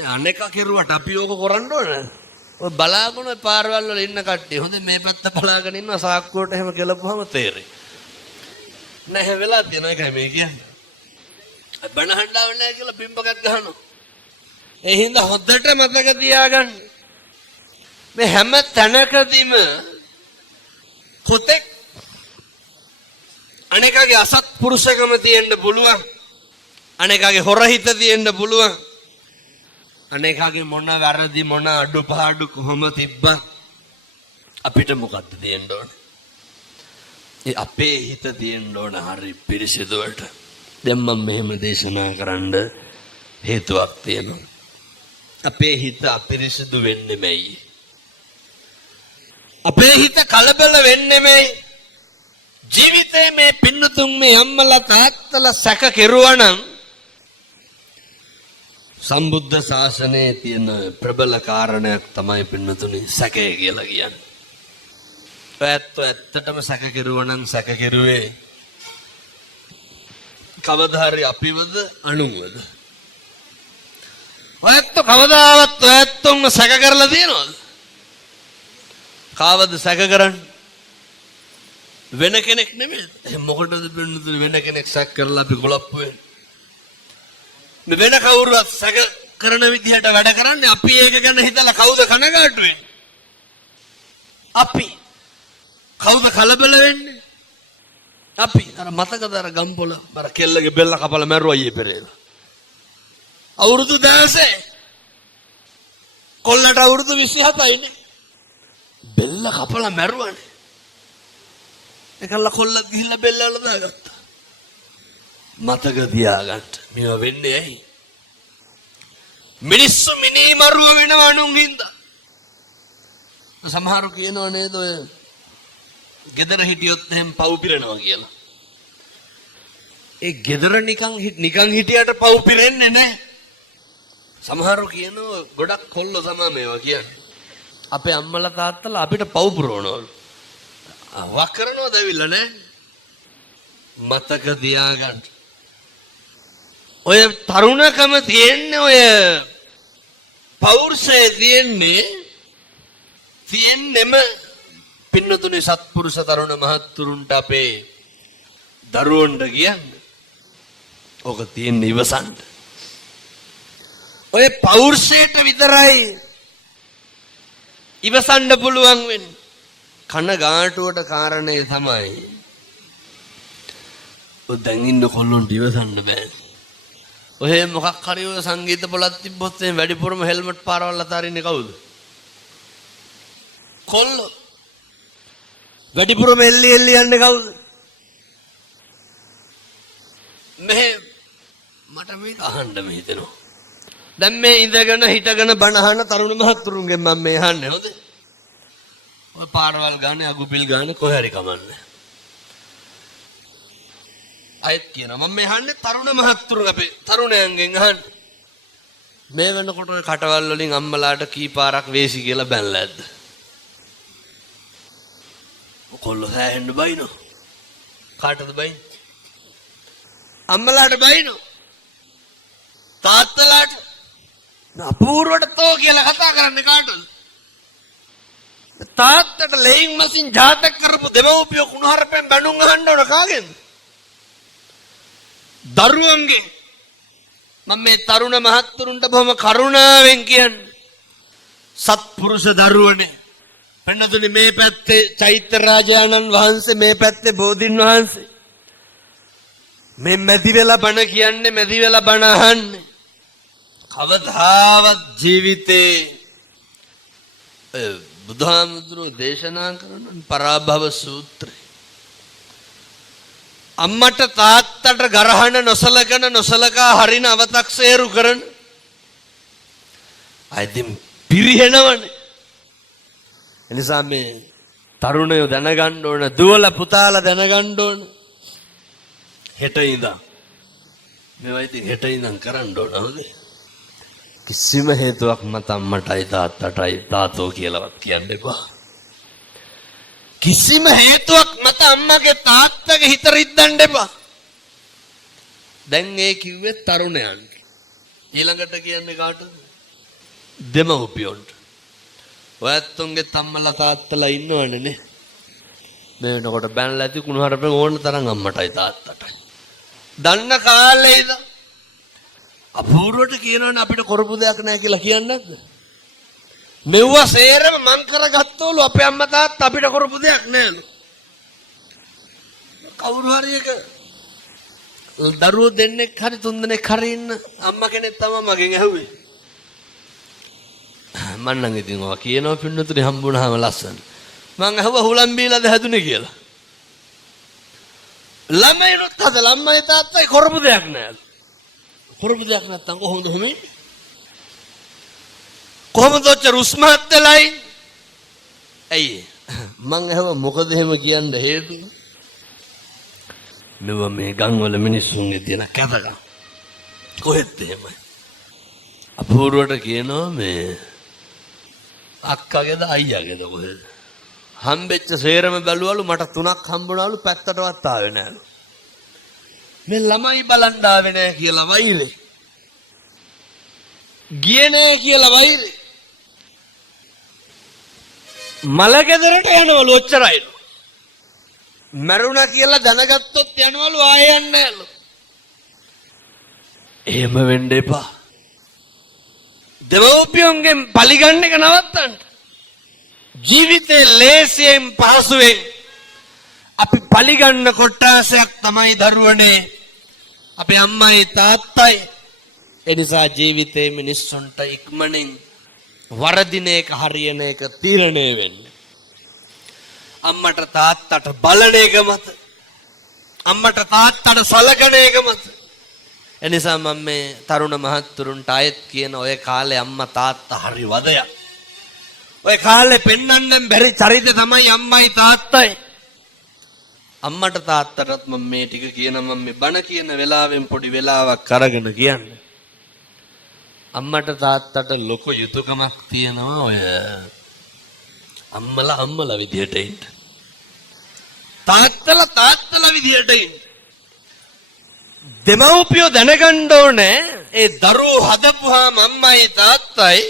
අනේක කෙරුවට අපි ඕක කරන්න ඕන. ඔය බලාගෙන පාරවල් වල ඉන්න කට්ටිය හොඳේ මේ පැත්ත බලාගෙන ඉන්නවා සාක්කුවට එහෙම කෙලපුවම තේරෙයි. නැහැ වෙලා තියෙන එකයි මේ කියන්නේ. බණ හඬාව නැහැ කියලා බිම්බකක් ගහනවා. ඒ හින්දා හොද්දට මතක තියාගන්න. මේ හැම තැනකදීම කොතෙක් අනේකගේ අසත්පුරුෂකම තියෙන්න පුළුවන්. අනේකගේ හොරහිත තියෙන්න පුළුවන්. අනේකගේ මොන වැරදි මොන අඩුපාඩු කොහොම තිබ්බත් අපිට මොකද්ද තියෙන්න ඕන? ඒ අපේ හිත තියෙන්න ඕන හරි පිරිසිදුවට. දැන් මම මෙහෙම දේශනා කරන්න හේතුවක් තියෙනවා. අපේ හිත අපිරිසිදු වෙන්නේ මෙයි. අපේ හිත කලබල වෙන්නේ මෙයි. ජීවිතේ මේ පින්නතුන් මේ අම්මලා තාත්තලා සැක කෙරුවා නම් සම්බුද්ධ ශාසනයේ තියෙන ප්‍රබල කාරණයක් තමයි පින්නතුනි සැකය කියලා කියන්නේ. ඇත්තටම සැක කෙරුවා නම් සැක කෙරුවේ කවදා හරි අපිවද අනුවද? ඔයත් කවදාවත් ඔයත්තුන්ව සැක කරලා තියෙනවද? කාවද සැක කරන්නේ? වෙන කෙනෙක් නෙමෙයි. මොකටද පින්නතුනි වෙන කෙනෙක් සැක කරලා අපි ගොළප්පු වෙන්නේ? මේ වෙන කවුරුවත් සැක කරන විදිහට වැඩ කරන්නේ අපි ඒක ගැන හිතලා කවුද කනගාටු වෙන්නේ? අපි. කවුද කලබල වෙන්නේ? අපි. අර මතකද අර ගම්පොළ අර කෙල්ලගේ බෙල්ල කපලා මැරුවා ඊයේ පෙරේද? අවුරුදු 16 කොල්ලට අවුරුදු 27යි නේ. බෙල්ල කපලා මැරුවානේ. ඒකල්ල කොල්ල ගිහිල්ලා බෙල්ල වල දාගත්තා. මතක තියාගන්න. මේවා වෙන්නේ ඇයි? මිනිස්සු මිනී මරුව වෙනවා අනුන් හින්දා. සමහරු කියනවා නේද ඔය ගෙදර හිටියොත් එහෙම පව් පිරෙනවා කියලා. ඒ ගෙදර නිකන් හිටියට පව් පිරෙන්නේ නැහැ. සමහරු කියනවා ගොඩක් කොල්ලෝ තමයි මේවා කියන්නේ. අපේ අම්මලා තාත්තලා අපිට පව් පුරවනවලු. වක් කරනවද ඇවිල්ලා නැහැ? මතක තියාගන්න. ඔය තරුණකම තියෙන්නේ ඔය පෞරුෂය තියෙන්නෙම පින්නතුනේ සත්පුරුෂ තරුණ මහත්තුරුන්ට අපේ දරුවන්ට කියන්නේ ඕක තියෙන ඉවසන්න. ඔය පෞරුෂයට විතරයි ඉවසන්න පුළුවන් වෙන්නේ. කනගාටුවට කාරණේ තමයි ඔය දැන් ඉන්න කොල්ලොන්ට ඉවසන්න බෑ. ඔය මොකක් හරි ඔය සංගීත පොලක් තිබ්බොත් එහෙනම් වැඩිපුරම හෙල්මට් පාරවල් අතාරින්නේ කවුද? කොල්ලෝ. වැඩිපුරම එල්ලි යන්නේ කවුද? මේ මට මේක අහන්න හිතෙනවා. දැන් මේ ඉඳගෙන හිටගෙන බණ අහන තරුණ මහත්තුරුන්ගෙන් මම මේ අහන්නේ හොඳ. ඔය පාරවල් ගානේ අගුපිල් ගානේ කොහේ හරි කමන්නේ. අයත් කියනවා මම මේ අහන්නේ තරුණ මහත්තුරුන් අපේ තරුණයන්ගෙන් අහන්නේ. මේ වෙනකොට ඔය කටවල් වලින් අම්මලාට කී පාරක් වේසි කියලා බැනලා ඇද්ද? කොල්ලෝ හැෙන්න බයිනෝ. කාටද බයින්? අම්මලාට බයිනෝ. තාත්තලාට අපූර්වට තෝ කියලා කතා කරන්නේ කාටද? තාත්තට ලෙයින් මසින් ජාතක කරපු දෙමව්පියෝ කුණුහරුපෙන් බඳුන් අහන්න ඕන කාගෙන්ද? දරුවන්ගේ. මම මේ තරුණ මහත්තුරුන්ට බොහොම කරුණාවෙන් කියන්නේ සත්පුරුෂ දරුවනේ. පෙන්නතුනි මේ පැත්තේ චෛත්‍ය රාජානන් වහන්සේ, මේ පැත්තේ බෝධින් වහන්සේ. මේ මැදි වෙලා බණ කියන්නේ, මැදි වෙලා බණ අහන්නේ. කවදාවත් ජීවිතේ බුදුහාමුදුරුවෝ දේශනා කරන පරාභව සූත්‍රය. අම්මට තාත්තට ගරහන නොසලකා හරින අවතක්සේරු කරන අයිතින් පිරිහෙනවනේ. එනිසා මේ තරුණයෝ දැනගන්න ඕන, දුවල පුතාලා දැනගන්න ඕන. හෙට ඉඳන් මේවා ඉතින් හෙට ඉඳන් කරන්න ඕන හොඳේ. කිසිම හේතුවක් මත අම්මටයි තාත්තටයි තාතෝ කියලාවත් කියන්න එපා. කිසිම හේතුවක් මත අම්මගේ තාත්තගේ හිත රිද්දන්න එපා. දැන් ඒ කිව්වේ තරුණයන්ට. ඊළඟට කියන්නේ කාටද? දෙමව්පියන්ට. ඔයත්තුන්ගේ අම්මලා තාත්තලා ඉන්නවනේ නේ. මේ වෙනකොට බැනලා ඇති කුණුහරුපෙන් ඕන තරම් අම්මටයි තාත්තටයි. දන්න කාලේ ඉඳන් අපූර්වට කියනවනේ අපිට කරපු දෙයක් නැහැ කියලා කියන්නේ නැද්ද? මෙව්වා සේරම මං කරගත්තෝලු අපේ අම්මා තාත්තා අපිට කරපු දෙයක් නෑලු. කවුරු හරි එක දරුවෝ දෙන්නෙක් හරි තුන් දෙනෙක් හරි ඉන්න අම්මා කෙනෙක් තමයි මගෙන් ඇහුවේ. මං නම් ඉතින් ඔයා කියනවා පින්නතුනේ හම්බුනහම ලස්සන. මං ඇහුවා හුලම් බීලාද හැදුනේ කියලා. ළමයිනොත් හද ළමයි තාත්තයි කරපු දෙයක් නෑලු. කරපු දෙයක් නැත්තම් කොහොමද හොමේ? කොහොමද ඔච්චර උස්මහත් වෙලයි? ඇයි? මං අහුවා මොකද එහෙම කියන්න හේතුව? මෙව මේ ගම්වල මිනිස්සුන්ගේ තියෙන කැතකම්. කොහෙද එහෙමයි? අපූර්වට කියනවා මේ අක්කගේද අයියාගේද කොහෙද? හම්බෙච්ච සේරම බැලුවලු මට 3ක් හම්බුණාලු පැත්තටවත් ආවේ නෑලු. මේ ළමයි බලන් ආවේ නෑ කියලා වෛරේ. ගියේ නෑ කියලා වෛරේ. මලගෙදරට යනවලු ඔච්චරයි. මරුණා කියලා දැනගත්තොත් යනවලු ආයෙ යන්නේ නෑලු. එහෙම වෙන්න එපා. දෙමව්පියන්ගෙන් පලිගන්න එක නවත්තන්න. ජීවිතේ ලේසියෙන් පහසුවෙන් අපි පලිගන්න කොටාසයක් තමයි දරුවනේ අපේ අම්මයි තාත්තයි. එනිසා ජීවිතේ මිනිස්සුන්ට ඉක්මනින් වරදින එක හරියන එක තීරණය වෙන්න. අම්මට තාත්තට බලන එක මත, අම්මට තාත්තට සලකන එක මත. එනිසා මම මේ තරුණ මහත්තුරුන්ට ආයෙත් කියන ඔය කාලේ අම්මා තාත්තා හරි වදයක්. ඔය කාලේ පෙන්වන්නම් බැරි චරිත තමයි අම්මයි තාත්තයි. අම්මට තාත්තටත් මම මේ ටික කියන මම මේ බණ කියන වෙලාවෙන් පොඩි වෙලාවක් අරගෙන කියන්නේ. අම්මට තාත්තට ලොකු යුතුයකමක් තියෙනවා ඔය අම්මලා විදියට ඉන්න. තාත්තලා විදියට ඉන්න. දෙමව්පියෝ දැනගන්න ඕනේ ඒ දරුවෝ හදපුවාම අම්මයි තාත්තයි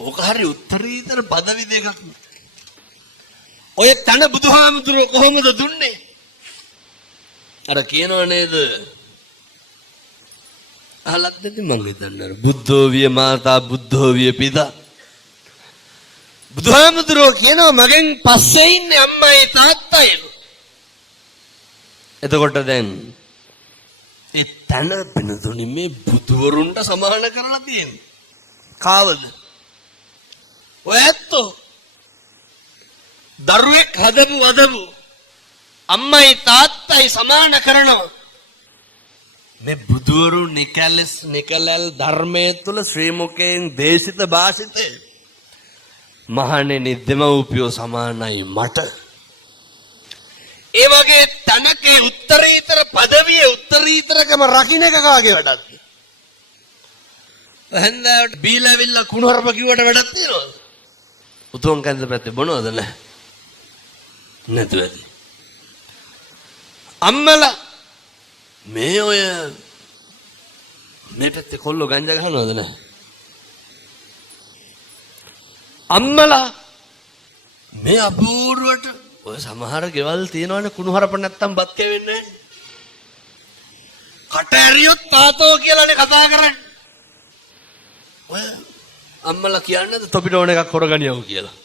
ඕක හරි උත්තරීතර පදවි දෙකක්. ඔය තන බුදුහාමුදුරුවෝ කොහොමද දුන්නේ? අර කියනව නේද? අහලත් නැති මං හිතන්නේ බුද්ධෝ විය මාතා බුද්ධෝ විය පිතා. බුදුහාමුදුරුවෝ කියනවා මගෙන් පස්සේ ඉන්නේ අම්මයි තාත්තයි. එතකොට දැන් ඒ තන වෙනදුනි මේ බුදුවරුන්ට සමාන කරලා තියෙන්නේ. කාවද? ඔය ඇත්තෝ දරුවෙක් හදපු අම්මයි තාත්තයි සමාන කරනවා. මේ බුදුවරු නිකලල් ධර්මයේ තුල ශ්‍රී මුඛයෙන් දේශිත භාෂිතේ මහණෙනි දෙමව්පියෝ සමානයි මට. ඒ වගේ තනකේ උත්තරීතර පදවියේ උත්තරීතරකම රකින්න එක කාගේ වැඩක්ද? හන්දාවට බීලාවිල්ල කුණුහරුප කිව්වට වැඩක් තියනවද? උතුම් කන්ද පැත්තේ බොනවද නැහැ? නැතුව ඇති. අම්මලා මේ ඔය මේ පැත්තේ කොල්ලෝ ගංජා ගහනවද නැහැ? අම්මලා මේ අපූර්වට ඔය සමහර ගෙවල් තියෙනවනේ කුණුහරුප නැත්තම් බත් කැවෙන්නේ නැහැ. කට ඇරියොත් තාතෝ කියලානේ කතා කරන්නේ. ඔය අම්මලා කියන්නේ තොපිට ඕන එකක් කරගනියව කියලා.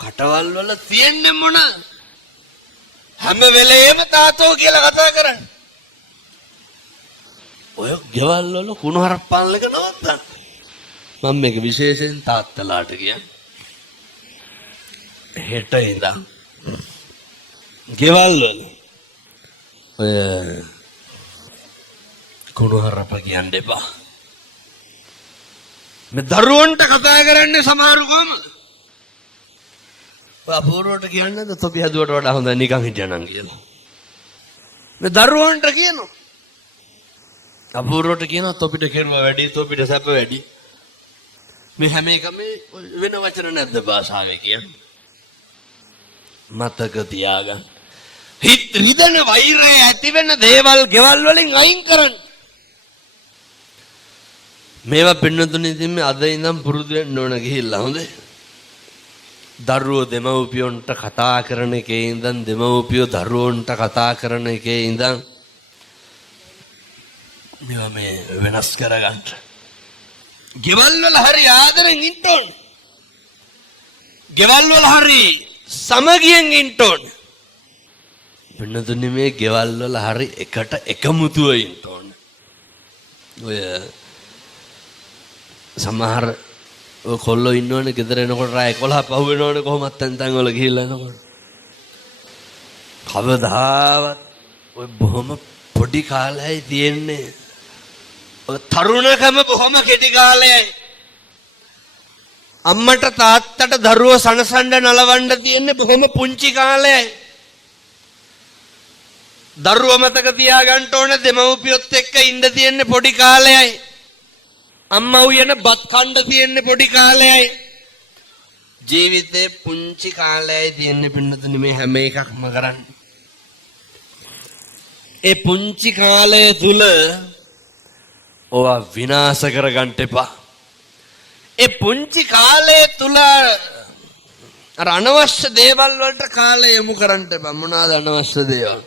කටවල් වල තියෙන්නේ මොන? හැම වෙලේම තාතෝ කියලා කතා කරන්නේ. ඔය ගෙවල් වල කුණුහරුප පාලන එක නවත්තන්න. මම මේක විශේෂයෙන් තාත්තලාට කියන්නේ. හෙට ඉඳන් ගෙවල් වල ඔය කුණුහරුප කියන්න එපා. මේ දරුවන්ට කතා කරන්නේ සමහරු කොහමද? ඔය අපූර්වට කියන්නේ තොපි හැදුවට වඩා හොඳ නිකන් හිටියනම් කියලා. මේ දරුවන්ට කියනවා. අපූර්වට කියනවා තොපිට කෙරුවා වැඩි, තොපිට සැප වැඩි. මේ හැම එකම වෙන වචන නැද්ද භාෂාවේ කියන්නේ? මතක තියාගන්න. හිත රිදෙන වෛරය ඇති වෙන දේවල් ගෙවල් වලින් අයින් කරන්න. මේවා පින්නතුනේ ඉතින් මේ අද ඉඳන් පුරුදු වෙන්න ඕන ගිහිල්ලා හොඳේ. දරුවෝ දෙමව්පියොන්ට කතා කරන එකේ ඉඳන් දෙමව්පියෝ දරුවොන්ට කතා කරන එකේ ඉඳන් මේවා මේ වෙනස් කරගන්න. ගෙවල් වල හරි ආදරෙන් ඉන්න ඕන. ගෙවල් වල හරි සමගියෙන් ඉන්න ඕන. පින්නතුනේ මේ ගෙවල් වල හරි එකට එකමුතුව ඉන්න ඕන. ඔය සමහර ඔය කොල්ලෝ ඉන්නවනේ ගෙදර එනකොට රාය 11 පහු වෙනවනේ කොහොමත් තැන් වල ගිහිල්ලා එනකොට. කවදාවත් ඔය බොහොම පොඩි කාලයයි තියෙන්නේ. ඔය තරුණකම බොහොම කෙටි කාලයයි. අම්මට තාත්තට දරුවෝ සනසන්න නලවන්න තියෙන්නේ බොහොම පුංචි කාලයයි. දරුවෝ මතක තියාගන්න ඕනේ දෙමව්පියොත් එක්ක ඉන්න තියෙන්නේ පොඩි කාලයයි. අම්මා උයන බත් කන්න තියෙන්නේ පොඩි කාලයයි. ජීවිතේ පුංචි කාලයයි තියෙන්නේ පින්නතුනි මේ හැම එකක්ම කරන්නේ. ඒ පුංචි කාලය තුල ඕවා විනාශ කරගන්න එපා. ඒ පුංචි කාලය තුල අර අනවශ්‍ය දේවල් වලට කාලය යොමු කරන්න එපා. මොනවාද අනවශ්‍ය දේවල්?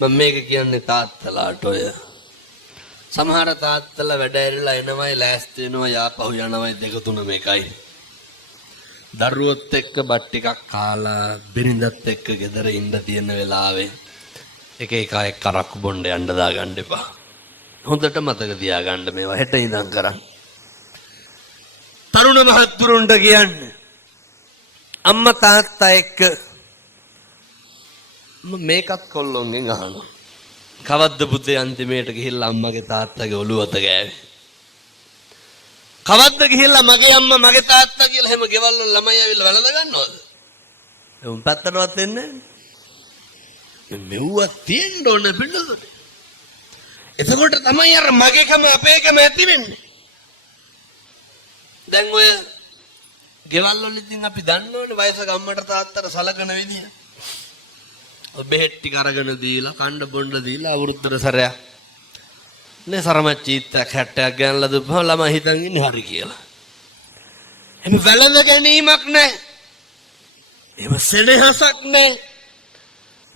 මම මේක කියන්නේ තාත්තලාට ඔය සමහර තාත්තලා වැඩ ඇරිලා එනවයි ලෑස්ති වෙනවා යාපහු යනවයි දෙක තුන මේකයි. දරුවොත් එක්ක බත් ටිකක් කාලා බිරිඳත් එක්ක ගෙදර ඉන්න තියෙන වෙලාවේ එක එක අය කරක්කු බොණ්ඩ යන්න දාගන්න එපා. හොඳට මතක තියාගන්න මේවා හෙට ඉඳන් කරන්න. තරුණ මහත්තුරුන්ට කියන්නේ අම්මා තාත්තා එක්ක මේකත් කොල්ලොන්ගෙන් අහනවා. කවද්ද පුතේ අන්තිමේට ගිහිල්ලා අම්මගේ තාත්තගේ ඔළුව අත ගෑවේ? කවද්ද ගිහිල්ලා මගේ අම්මා මගේ තාත්තා කියලා හැම ගෙවල් වල ළමයි ඇවිල්ලා වැළඳ ගන්නවද? උන් පැත්තටවත් එන්නේ නැහැ. මෙව්වා තියෙන්න ඕන පිළිතුර. එතකොට තමයි අර මගේකම අපේකම ඇති වෙන්නේ. දැන් ඔය ගෙවල් වල ඉතින් අපි දන්නවනේ වයසක අම්මට තාත්තට සලකන විදිය. බෙහෙත් ටික අරගෙන දීලා කණ්ඩ බොණ්ඩ දීලා අවුරුද්දට සැරයක් නේ සරමච්චීත්තක් 60ක් ගන්නලා දුපම ළමයි හිතන් ඉන්නේ හරි කියලා. එහෙනම් වැළඳ ගැනීමක් නැහැ. එහෙම සෙනෙහසක් නැහැ.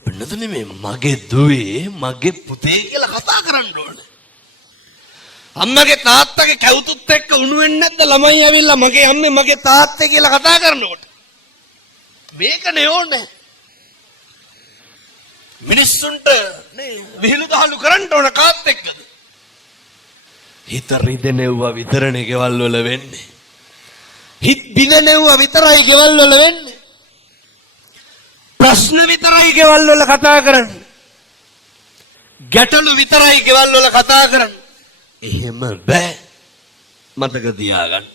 වෙනතුනේ මේ මගේ දුවේ මගේ පුතේ කියලා කතා කරන්න ඕනේ. අම්මගේ තාත්තගේ කැවුතුත් එක්ක උණු වෙන්නේ නැද්ද ළමයි ඇවිල්ලා මගේ අම්මේ මගේ තාත්තේ කියලා කතා කරනකොට? මේකනේ ඕනේ. මිනිස්සුන්ට නේ විහිළු දහළු කරන්න ඕන කාත් එක්කද? හිත රිදෙනෙව්වා විතරනේ ගෙවල් වල වෙන්නේ. හිත බිඳෙනෙව්වා විතරයි ගෙවල් වල වෙන්නේ. ප්‍රශ්න විතරයි ගෙවල් වල කතා කරන්නේ. ගැටලු විතරයි ගෙවල් වල කතා කරන්නේ. එහෙම බෑ. මතක තියාගන්න.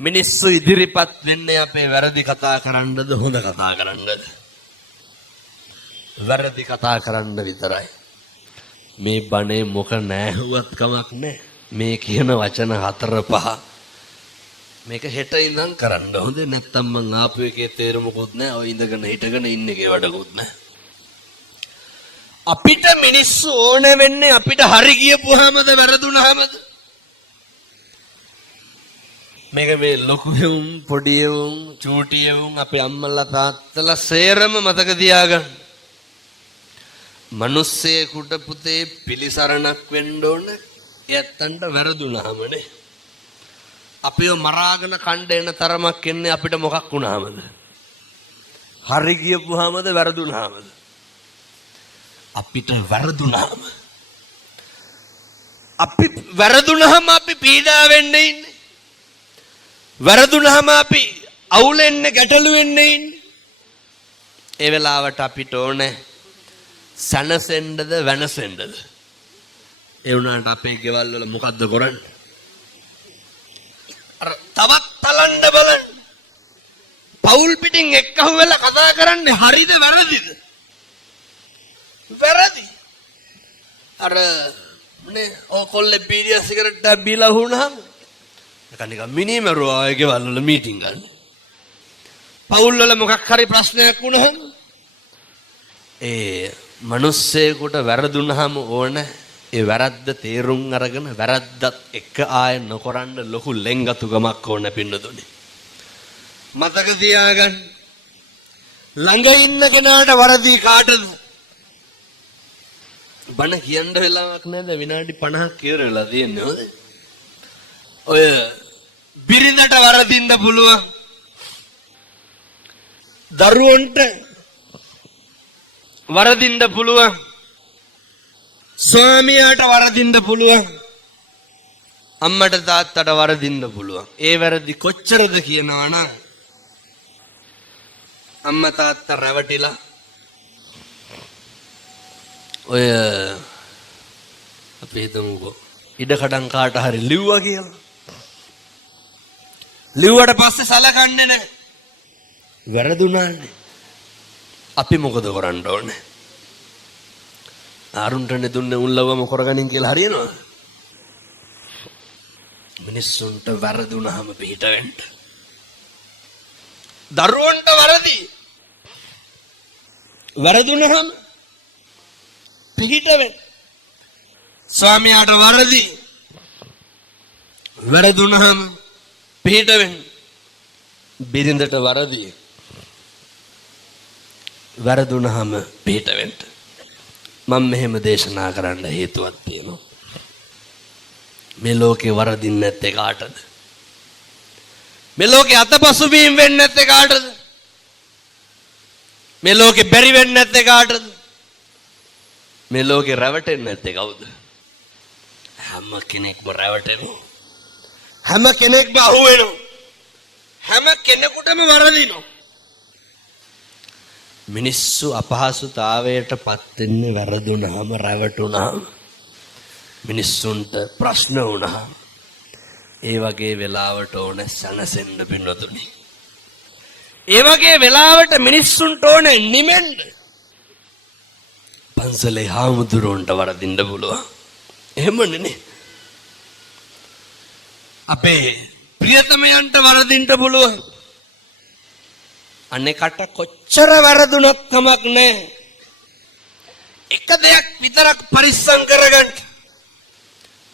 මිනිස්සු ඉදිරිපත් වෙන්නේ අපේ වැරදි කතා කරන්නද හොඳ කතා කරන්නද? වැරදි කතා කරන්න විතරයි. මේ බණේ මොක නැහුවත් කමක් නැහැ. මේ කියන වචන 4-5 මේක හෙට ඉඳන් කරන්න හොඳේ. නැත්තම් මං ආපු එකේ තේරුමකුත් නැහැ. ඔය ඉඳගෙන හිටගෙන ඉන්න එකේ වැඩකුත් නැහැ. අපිට මිනිස්සු ඕන වෙන්නේ අපිට හරි කියපුවාමද වැරදුනහමද? මේක මේ ලොකු එවුන් පොඩි එවුන් චූටි එවුන් අපේ අම්මලා තාත්තලා සේරම මතක තියාගන්න. මිනිස්සෙකුට පුතේ පිළිසරණක් වෙන්න ඕන. එයත්න්ට වැරදුනහමනේ. අපිව මරාගෙන කණ්ඩ එන තරමක් එන්නේ අපිට මොකක් වුණාමද? හරි කියපුවාමද වැරදුනහමද? අපිට වැරදුනහම අපි වැරදුනහම අපි පීඩා වෙන්නේ ඉන්නේ. වැරදුනහම අපි අවුල් වෙන්නේ ගැටලු වෙන්නේ ඉන්නේ. ඒ වෙලාවට අපිට ඕනේ සනසෙන්නද වෙනසෙන්නද? ඒ වුණාට අපේ ගෙවල් වල මොකද්ද කරන්නේ? අර තවත් තලන්න බලන්න. පවුල් පිටින් එක්කහුව වෙලා කතා කරන්නේ හරිද වැරදිද? වැරදි. අර නේ ඔකොල්ලේ බීඩිය සිගරට් එකක් බීලා වුණාම නිකන් මිනිමරුවා ඒ ගෙවල් වල මීටින් ගන්න. පවුල් වල මොකක් හරි ප්‍රශ්නයක් වුණාම ඒ මිනිස්සෙකුට වැරදුනහම ඕන ඒ වැරද්ද තේරුම් අරගෙන වැරද්දත් එක්ක ආය නොකරන්න ලොකු ලෙන්ගතුකමක් ඕන පින්නතුනේ. මතක තියාගන්න. ළඟ ඉන්න කෙනාට වරදී කාටද? බණ කියන්න වෙලාවක් නැද? විනාඩි 50ක් ඉවර වෙලා තියෙන්නේ හොඳ. ඔය බිරිඳට වරදින්න පුළුවන්. දරුවන්ට වරදින්න පුළුවන්. ස්වාමියාට වරදින්න පුළුවන්. අම්මට තාත්තට වරදින්න පුළුවන්. ඒ වැරදි කොච්චරද කියනවා නම් අම්මා තාත්තා රැවටිලා ඔය අපි හිතමුකෝ ඉඩකඩම් කාට හරි ලිව්වා කියලා. ලිව්වට පස්සේ සලකන්නේ නැහැ. වැරදුනානේ. අපි මොකද කරන්න ඕනේ? ආරුන්ටනේ දුන්නේ උන්ලවම කරගනින් කියලා හරියනවද? මිනිස්සුන්ට වැරදුනහම පිට වෙන්න. දරුවන්ට වරදි. වැරදුනහම පිට වෙන්න. ස්වාමියාට වරදි. වැරදුනහම පිට වෙන්න. බිරිඳට වරදි. වැරදුනහම පිට වෙන්න. මම මෙහෙම දේශනා කරන්න හේතුවක් තියෙනවා. මේ ලෝකේ වරදින්නේ නැත්තේ කාටද? මේ ලෝකේ අතපසුබීම් වෙන්නේ නැත්තේ කාටද? මේ ලෝකේ බැරි වෙන්නේ නැත්තේ කාටද? මේ ලෝකේ රැවටෙන්නේ නැත්තේ කවුද? හැම කෙනෙක්ම රැවටෙනවා. හැම කෙනෙක්ම අහු වෙනවා. හැම කෙනෙකුටම වරදිනවා. මිනිස්සු අපහසුතාවයට පත් වෙන්නේ වැරදුනහම රැවටුනහම. මිනිස්සුන්ට ප්‍රශ්න වුණාම ඒ වගේ වෙලාවට ඕන සනසෙන්න පින්නතුනි. ඒ වගේ වෙලාවට මිනිස්සුන්ට ඕන නිමෙන්න. පන්සලේ හාමුදුරුවන්ට වරදින්න පුළුවන්. එහෙමනේ. අපේ ප්‍රියතමයන්ට වරදින්න පුළුවන්. අනේකට කොච්චර වැරදුනක් කමක් නැහැ. එක දෙයක් විතරක් පරිස්සම් කරගන්න.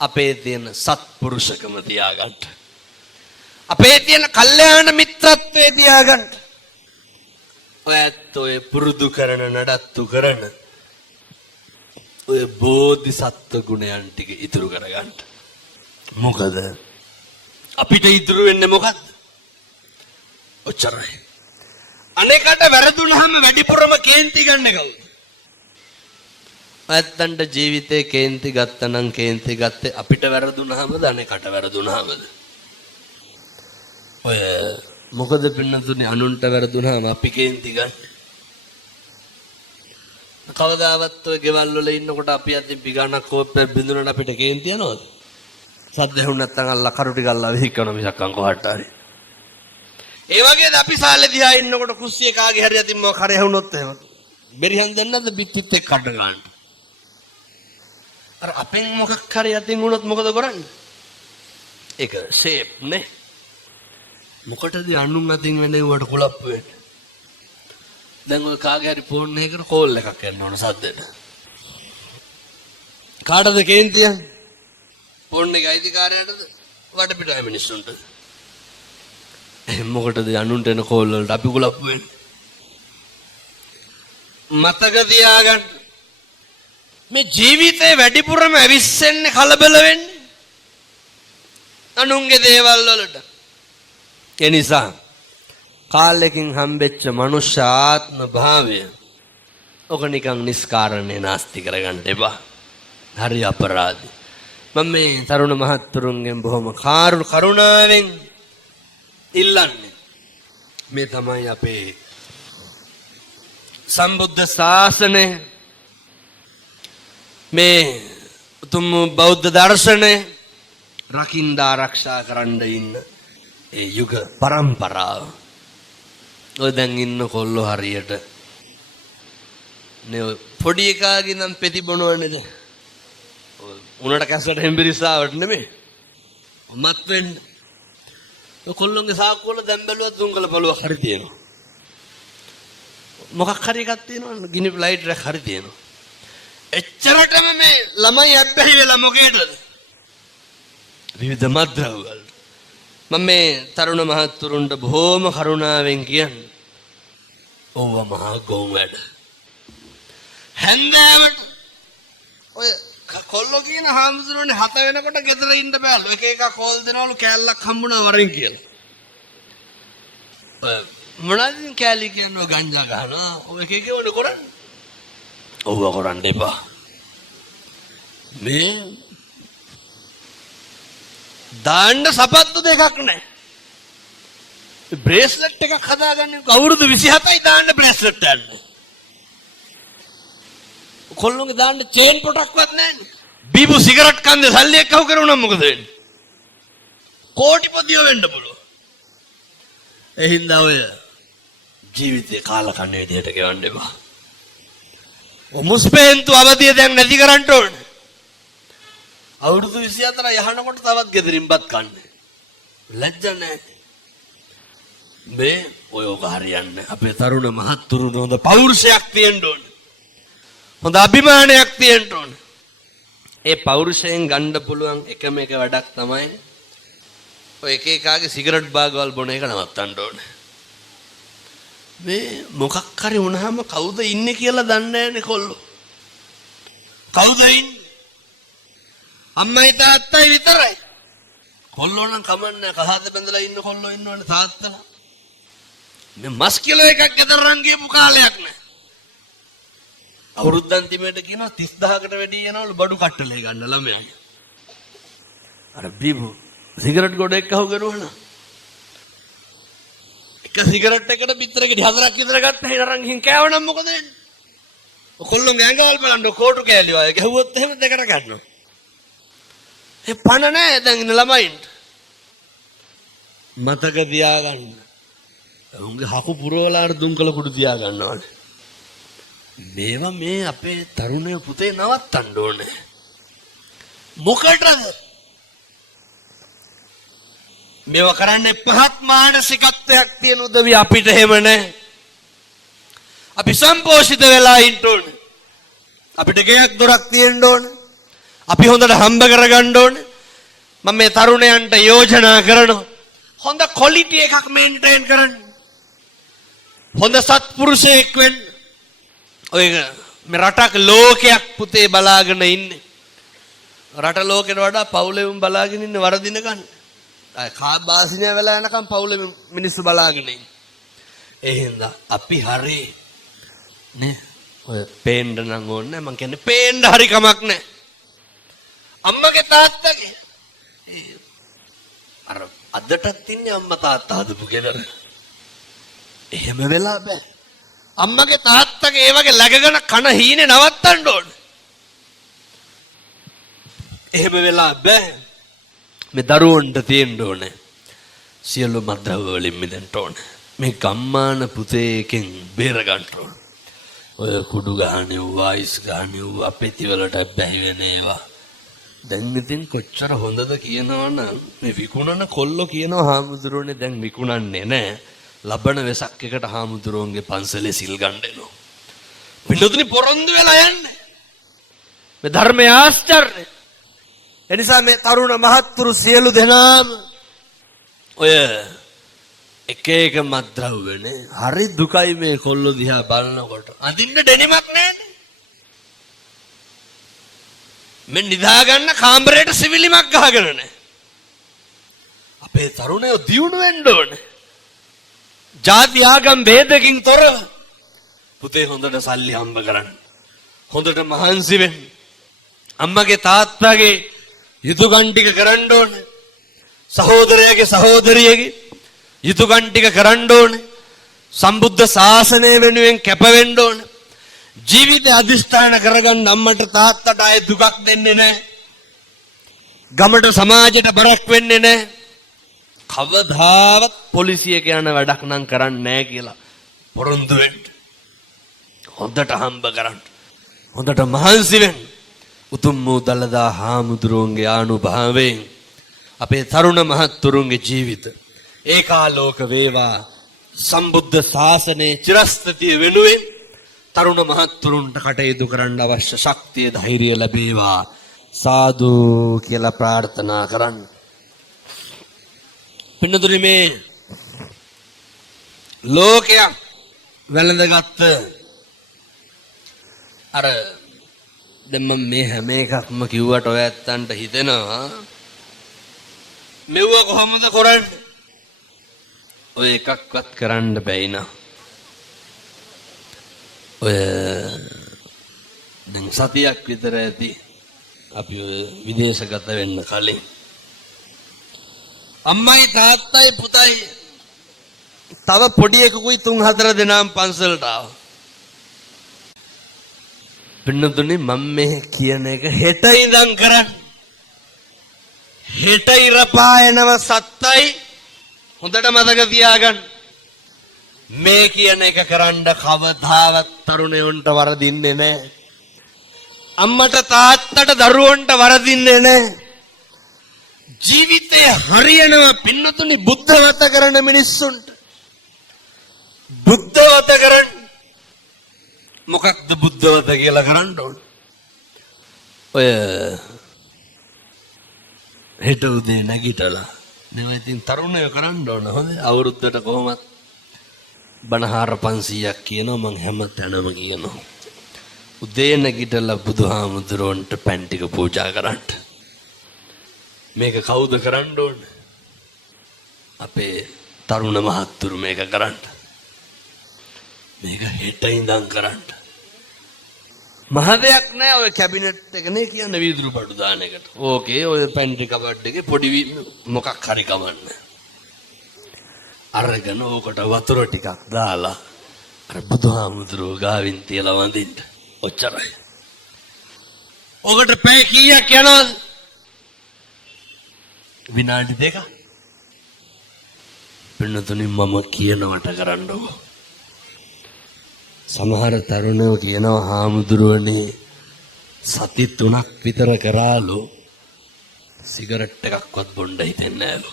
අපේ තියෙන සත්පුරුෂකම තියාගන්න. අපේ තියෙන කල්යාණ මිත්‍රත්වයේ තියාගන්න. ඔය ඇත්ත ඔය පුරුදු කරන නඩත්තු කරන ඔය බෝධිසත්ව ගුණයන් ටික ඉතුරු කරගන්න. මොකද අපිට ඉතුරු වෙන්නේ මොකද්ද? ඔච්චරයි. අනේකට වැරදුනහම වැඩිපුරම කේන්ති ගන්න කවුද? ඇත්තන්ට ජීවිතේ කේන්ති ගත්තනම් කේන්ති ගත්තේ අපිට වැරදුනහමද අනේකට වැරදුනහමද? ඔය මොකද පින්නතුනේ අනුන්ට වැරදුනහම අපි කේන්ති ගන්න. කවදාවත් ඔය ගෙවල් වල ඉන්නකොට අපි අතින් පිගානක් කෝප්පයක් බින්දුනට අපිට කේන්ති යනවද? සද්ද ඇහුණ නැත්නම් අල්ලා කරුටි ගල්ලා විහිකන මිසක් අං කොහට හරි. ඒ වගේද අපි සාලේ දිහා ඉන්නකොට කුස්සිය කාගේ හරි අතින් මොකක් හරි ඇහුනොත් එහෙම බෙරිහන් දෙන්නද පිටිත් එක්ක කඩ ගන්න. අර අපෙන් මොකක් හරි අතින් වුණොත් මොකද කරන්නේ? ඒක ෂේප් නේ. මොකටද අනුන් අතින් වෙන්නේ වට කුලප්පු වෙන්නේ? දැන් ඔය කාගේ හරි ෆෝන් එකකට කෝල් එකක් කරන්න ඕන සද්දෙට. කාටද කේන්තිය? ෆෝන් එකේ අයිතිකාරයාටද? වටපිටාවේ මිනිස්සුන්ට. මොකටද අනුන්ට එන කෝල් වලට අපි කුලප්පු වෙන්නේ? මතක තියාගන්න. මේ ජීවිතේ වැඩිපුරම ඇවිස්සෙන්නේ කලබල වෙන්නේ අනුන්ගේ දේවල් වලට. ඒ නිසා කාලෙකින් හම්බෙච්ච මනුෂ්‍ය ආත්ම භාවය ඔක නිකන් නිස්කාරණේ නාස්ති කරගන්න එපා. හරි අපරාධයි. මම මේ තරුණ මහත්තුරුන්ගෙන් බොහොම කරුණාවෙන් ඉල්ලන්නේ මේ තමයි අපේ සම්බුද්ධ ශාසනය, මේ උතුම් බෞද්ධ දර්ශනය රකින්න ආරක්ෂා කරන්න ඉන්න ඒ යුග පරම්පරාව. ඔය දැන් ඉන්න කොල්ලෝ හරියට නේ පොඩි එකාගේ නම් පෙති බොනවනේද? උනට කැස්සට හෙම්බිරිස්සාවට නෙමෙයි. මත් වෙන්න. ඔය කොල්ලොන්ගේ සාක්කුව වල දැන් බැලුවත් දුංගල බලුවක් හරි තියෙනවා. මොකක් හරි එකක් තියෙනවා. ගිනි ලයිට් එකක් හරි තියෙනවා. එච්චරටම මේ ළමයි අබ්බැහි වෙලා මොකේද? විවිධ මත්ද්‍රව්‍ය. මම මේ තරුණ මහත්තුරුන්ට බොහෝම කරුණාවෙන් කියන්නේ ඕවා මහා ගොන් වැඩ. හැන්දෑවට ඔය කොල්ලෝ කියන හාමුදුරනේ 7 වෙනකොට ගෙදර ඉන්න බෑලු. එක එක කෝල් දෙනවලු කෑල්ලක් හම්බුණා වරින් කියලා. මොනවද කෑලි කියන්නේ? ගංජා ගහනවා. ඔය එක එක වුණ කරන්නේ. ඔව්ව කරන්න එපා. මේ දාන්න සපත්තු දෙකක් නැහැ. බ්‍රේස්ලට් එකක් හදාගන්න අවුරුදු 27යි දාන්න බ්‍රේස්ලට් යන්න. කොල්ලෝගේ දාන්න චේන් පොටක්වත් නැන්නේ. බීබු සිගරට් කන්දේ සල්ලි එක්කව කරුණා මොකද වෙන්නේ? කෝටිපතිය වෙන්න පුළුවන්. ඒ හින්දා ඔය ජීවිතේ කාලකන්ණේ විදියට ගෙවන්න එපා. මුස්පේන්තු අවදිය දැන් නැති කරන්න ඕනේ. අවුරුදු 24 යහනකොට තවත් ගෙදරින්පත් කන්නේ. ලැජ්ජ නැහැ. මේ ඔය ඔක හරියන්නේ. අපේ තරුණ මහත්තුරුන් හොඳ පෞරුෂයක් තියෙන්න ඕනේ. හොඳ අභිමානයක් තියෙන්න ඕනේ. ඒ පෞරුෂයෙන් ගන්න පුළුවන් එකම එක වැඩක් තමයි ඔය එක එකාගේ සිගරට් බාගවල් බොන එක නවත්තන්න ඕනේ. මේ මොකක් හරි වුණාම කවුද ඉන්නේ කියලා දන්නේ නැහැනේ කොල්ලෝ. කවුද ඉන්නේ? අම්මයි තාත්තයි විතරයි. කොල්ලෝ නම් කමන්නේ කහද බඳලා ඉන්න කොල්ලෝ ඉන්නවනේ තාත්තලා. මේ මස් කිලෝ එකක් ගෙදරන් ගියපු කාලයක් නෑ. අවුරුද්දන් තිමේට කියනවා 30000කට වැඩි යනවලු බඩු කට්ටලේ ගන්න ළමයා. අර බීබු සිගරට් ගොඩ එක්ක අහු කරුවා. එක සිගරට් එකකට පිටරෙකට 4ක් විතර ගත්තා හිනරන් ගිහින් කෑවනම් මොකද වෙන්නේ? කොල්ලොන්ගේ ඇඟවල් බලන්න කෝටු කෑලි වගේ ගැහුවොත් එහෙම දෙකට ගන්නවා. ඒ පණ නැහැ දැන් ඉන්න ළමයින්ට. මතක තියාගන්න. උන්ගේ හකු පුරවලාට දුම්කල කුඩු තියා ගන්නවානේ. මේවා මේ අපේ තරුණය පුතේ නවත්තන්න ඕනේ. මොකටද? මේවා කරන්නේ පහත් මානසිකත්වයක් තියෙන උදවිය අපිට එහෙම නැහැ. අපි සම්පෝෂිත වෙලා ඉන්න ඕනේ. අපිට ගෙයක් දොරක් තියෙන්න ඕනේ. අපි හොඳට හම්බ කරගන්න ඕනේ. මම මේ තරුණයන්ට යෝජනා කරනවා හොඳ ක්වොලිටි එකක් මේන්ටේන් කරන්න. හොඳ සත්පුරුෂයෙක් වෙන්න. ඔය මේ රටක් ලෝකයක් පුතේ බලාගෙන ඉන්නේ. රට ලෝකෙට වඩා පවුලේ උන් බලාගෙන ඉන්නේ වරදින ගන්න. අය කාබාසිනිය වෙලා යනකම් පවුලේ මිනිස්සු බලාගෙන ඉන්නේ. ඒ හින්දා අපි හරි නේ ඔය පේන්න නම් ඕනේ මං කියන්නේ පේන්න හරි කමක් නැහැ. අම්මගේ තාත්තගේ අර අදටත් ඉන්නේ අම්මා තාත්තා හදපු ගෙදර. එහෙම වෙලා බෑ. අම්මගේ තාත්තගේ ඒ වගේ läගගෙන කන හීනේ නවත්තන්න ඕනේ. එහෙම වෙලා බෑ. මේ දරුවන්ට තියෙන්න ඕනේ සියලු මද්ද්‍රව්‍ය වලින් මිදෙන්න ඕනේ. මේ ගම්මාන පුතේකෙන් බේර ගන්න ඕනේ. ඔය කුඩු ගහන්නේ වයිස් ගහන්නේ අපෙති වලට බැහැ වෙන ඒවා. දැන් ඉතින් කොච්චර හොඳද කියනවනම් මේ විකුණන කොල්ලෝ කියනවා හාමුදුරුවනේ දැන් විකුණන්නේ නැහැ. ලබන වෙසක් එකට හාමුදුරුවන්ගේ පන්සලේ සිල් ගන්න එනවා. පිටුතුනි පොරොන්දු වෙලා යන්නේ. මේ ධර්මයේ ආශ්චර්යය. එනිසා මේ තරුණ මහත්තුරු සියලු දෙනාම ඔය එක එක මද්ද්‍රව්‍යනේ හරි දුකයි මේ කොල්ලෝ දිහා බලනකොට. අඳින්න ඩෙනිමක් නැහැනේ. මේ නිදා ගන්න කාමරේට සිවිලිමක් ගහගෙන නැහැ. අපේ තරුණයෝ දියුණු වෙන්න ඕනේ. ජාති ආගම් ભેදකින් තොරව පුතේ හොඳට සල්ලි හම්බ කරන්න. හොඳට මහන්සි වෙන්න. අම්මගේ තාත්තගේ යුතුයකම් ටික කරන්න ඕනේ. සහෝදරයාගේ සහෝදරියගේ යුතුයකම් ටික කරන්න ඕනේ. සම්බුද්ධ ශාසනය වෙනුවෙන් කැප වෙන්න ඕනේ. ජීවිතය අදිෂ්ඨාන කරගන්න අම්මට තාත්තට ආයේ දුකක් දෙන්නේ නැහැ. ගමට සමාජයට බරක් වෙන්නේ නැහැ. කවදාවත් පොලිසියක යන වැඩක් නම් කරන්නේ නැහැ කියලා පොරොන්දු වෙන්න. හොඳට හම්බ කරන්න. හොඳට මහන්සි වෙන්න. උතුම් වූ දළදා හාමුදුරුවන්ගේ ආනුභාවයෙන් අපේ තරුණ මහත්තුරුන්ගේ ජීවිත ඒකාලෝක වේවා. සම්බුද්ධ ශාසනයේ චිරස්ථිතිය වෙනුවෙන් තරුණ මහත්තුරුන්ට කටයුතු කරන්න අවශ්‍ය ශක්තිය ධෛර්යය ලැබේවා. සාදු කියලා ප්‍රාර්ථනා කරන්න. පින්නතුනි මේ ලෝකයක් වැළඳගත්ත අර දැන් මම මේ හැම එකක්ම කිව්වට ඔය ඇත්තන්ට හිතෙනවා මෙව්ව කොහොමද කරන්නේ? ඔය එකක්වත් කරන්න බැයි නා. ඔය දැන් සතියක් විතර ඇති අපි විදේශගත වෙන්න කලින් අම්මයි තාත්තයි පුතයි තව පොඩි එකකුයි 3-4 දෙනාම පන්සලට ආවා. පින්නතුනි මම මේ කියන එක හෙට ඉඳන් කරන්න. හෙට ඉර පායනව සත්තයි හොඳට මතක තියාගන්න. මේ කියන එක කරන්න කවදාවත් තරුණයන්ට වරදින්නේ නැහැ. අම්මට තාත්තට දරුවන්ට වරදින්නේ නැහැ. ජීවිතය හරියනවා පින්නතුනි බුද්ධවත කරන මිනිස්සුන්ට. බුද්ධවත කරන්න. මොකක්ද බුද්ධවත කියලා කරන්න ඕන? ඔය හෙට උදේ නැගිටලා නෙවෙයි ඉතින් තරුණයෝ කරන්න ඕන. හොඳ අවුරුද්දට කොහොමත් බණහාර 500ක් කියනවා මං හැම තැනම කියනවා. උදේ නැගිටලා බුදුහාමුදුරන්ට පෑන් ටික පූජා කරන්න. මේක කවුද කරන්න ඕන? අපේ තරුණ මහත්තුරු මේක කරන්න. මේක හෙට ඉඳන් කරන්න. මහ දෙයක් නෑ ඔය කැබිනට් එකනේ කියන්නේ වීදුරු බඩු දාන එකට. ඕකේ ඔය පැන්ට්‍රි කබඩ් එකේ පොඩි මොකක් හරි කමන්න. අරගෙන ඕකට වතුර ටිකක් දාලා අර බුදුහාමුදුරුවෝ ගාවින් තියලා වඳින්න. ඔච්චරයි. ඕකට පැය කීයක් යනවද? විනාඩි 2ක්. පින්නතුනි මම කියනවට කරන්නකො. සමහර තරුණයෝ කියනවා හාමුදුරුවනේ සති 3ක් විතර කරාලු සිගරට් එකක්වත් බොන්න හිතෙන්නේ නැලු.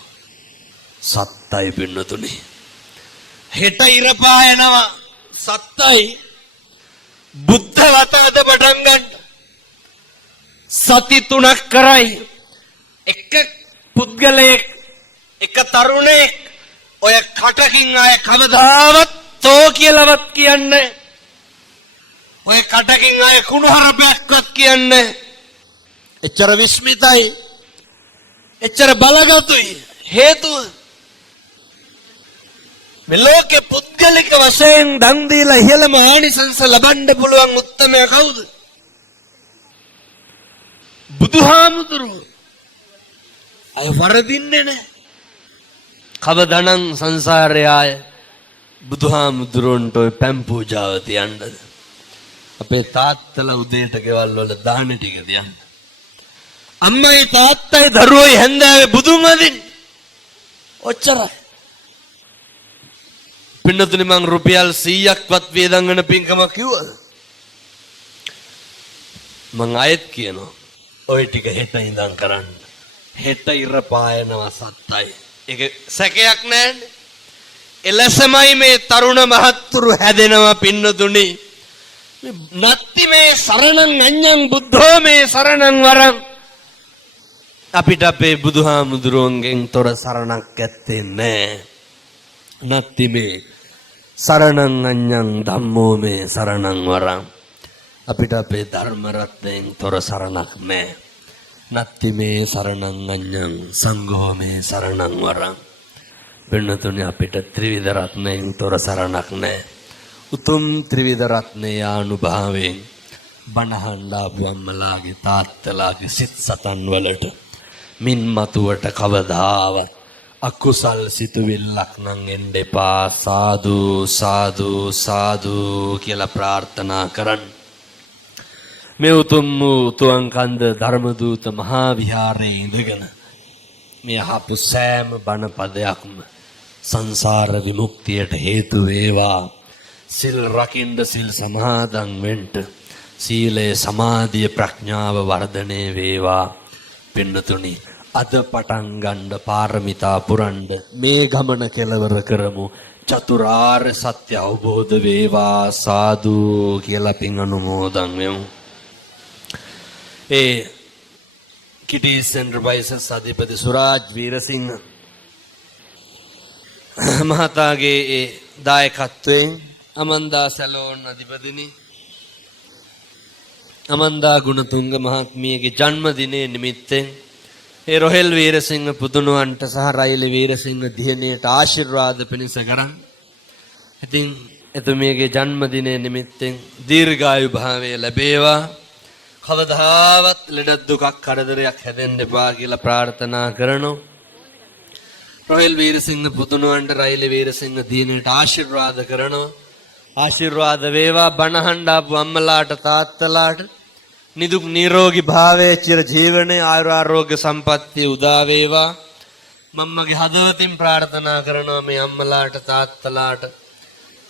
සත්තයි පින්නතුනි. හෙට ඉර පායනවා සත්තයි. බුද්ධ වතාද පටන් ගන්න. සති 3ක් කරයි. එක පුද්ගලයෙක් එක තරුණයෙක් ඔය කටකින් ආය කවදාවත් තෝ කියලාවත් කියන්නේ ඔය කටකින් අය කුණුහරුපයක්වත් කියන්නේ එච්චර විස්මිතයි එච්චර බලගතුයි හේතුව මේ ලෝකේ පුද්ගලික වශයෙන් දන් දීලා ඉහළම ආනිසංස ලබන්න පුළුවන් උත්තමයා කවුද? බුදුහාමුදුරුවෝ. අය වරදින්නේ නැහැ. කවදානම් සංසාරයේ ආය බුදුහාමුදුරුවන්ට ඔය පැම් පූජාව තියන්නද? අපේ තාත්තලා උදේට ගෙවල් වල දාන ටික තියන්න. අම්මයි තාත්තයි දරුවෝයි හැන්දෑවේ බුදුන් වදින්න. ඔච්චරයි. පින්නතුනි මං රුපියල් 100ක්වත් වේදන් වෙන පින්කමක් කිව්වද? මං ආයෙත් කියනවා. ඔය ටික හෙට ඉඳන් කරන්න. හෙට ඉර පායනවා සත්තයි. ඒක සැකයක් නැන්නේ. එලෙසමයි මේ තරුණ මහත්තුරු හැදෙනවා පින්නතුනි. නත්ති මේ සරණං අඤ්ඤං බුද්ධෝ මේ සරණං වරං. අපිට අපේ බුදුහාමුදුරුවන්ගෙන් තොර සරණක් ඇත්තේ නැහැ. නත්ති මේ සරණං අඤ්ඤං ධම්මෝ මේ සරණං වරං. අපිට අපේ ධර්ම රත්නයෙන් තොර සරණක් නැහැ. නත්ති මේ සරණං අඤ්ඤං සංඝෝ මේ සරණං වරං. වෙනතුනේ අපිට ත්‍රිවිධ රත්නයෙන් තොර සරණක් නැහැ. උතුම් ත්‍රිවිධ රත්නයේ අනුභවයෙන් බණහන් ආපු අම්මලාගේ තාත්තලාගේ සිත් සතන් වලට මින් මතුවට කවදාවත් අකුසල් සිතුවිල්ලක් නම් එන්න එපා. සාදු සාදු සාදු කියලා ප්‍රාර්ථනා කරන්න. මේ උතුම් තුවන්කන්ද ධර්මදූත මහා විහාරයේ ඉඳගෙන මේ අහපු සෑම බණ පදයක්ම සංසාර විමුක්තියට හේතු වේවා. සිල් රකින්න සිල් සමාදන් වෙන්න සීලය සමාධිය ප්‍රඥාව වර්ධනය වේවා. පින්නතුනි අද පටන් ගන්න පාරමිතා පුරන්න මේ ගමන කෙලවර කරමු. චතුරාර්ය සත්‍ය අවබෝධ වේවා. සාදු කියලා පින් අනුමෝදන් වෙමු. ඒ කිටීස් එන්ටර්ප්‍රයිසස් අධිපති සුරාජ් වීරසිංහ මහතාගේ ඒ දායකත්වයෙන් අමන්දා සැලෝන් අධිපතිනි අමන්දා ගුණතුංග මහත්මියගේ ජන්මදිනයේ නිමිත්තෙන් ඒ රොහෙල් වීරසිංහ පුදුනුවන්ට සහ රයිලි වීරසිංහ දියණියට ආශිර්වාද පිණිස කරන්. ඉතින් එතුමියගේ ජන්මදිනයේ නිමිත්තෙන් දීර්ඝායු භාවය ලැබේවා. කවදාවත් ලෙඩ දුකක් කරදරයක් හැදෙන්න එපා කියලා ප්‍රාර්ථනා කරනවා. රොහෙල් වීරසිංහ පුදුනුවන්ට රයිලි වීරසිංහ දියණියට ආශිර්වාද කරනවා. ආශිර්වාද වේවා. බණහන් ආපු අම්මලාට තාත්තලාට නිදුක් නිරෝගී භාවයේ චිර ජීවනයේ ආයුරාෝග්‍ය සම්පන්නිය උදා වේවා. මම්මගේ හදවතින් ප්‍රාර්ථනා කරනවා මේ අම්මලාට තාත්තලාට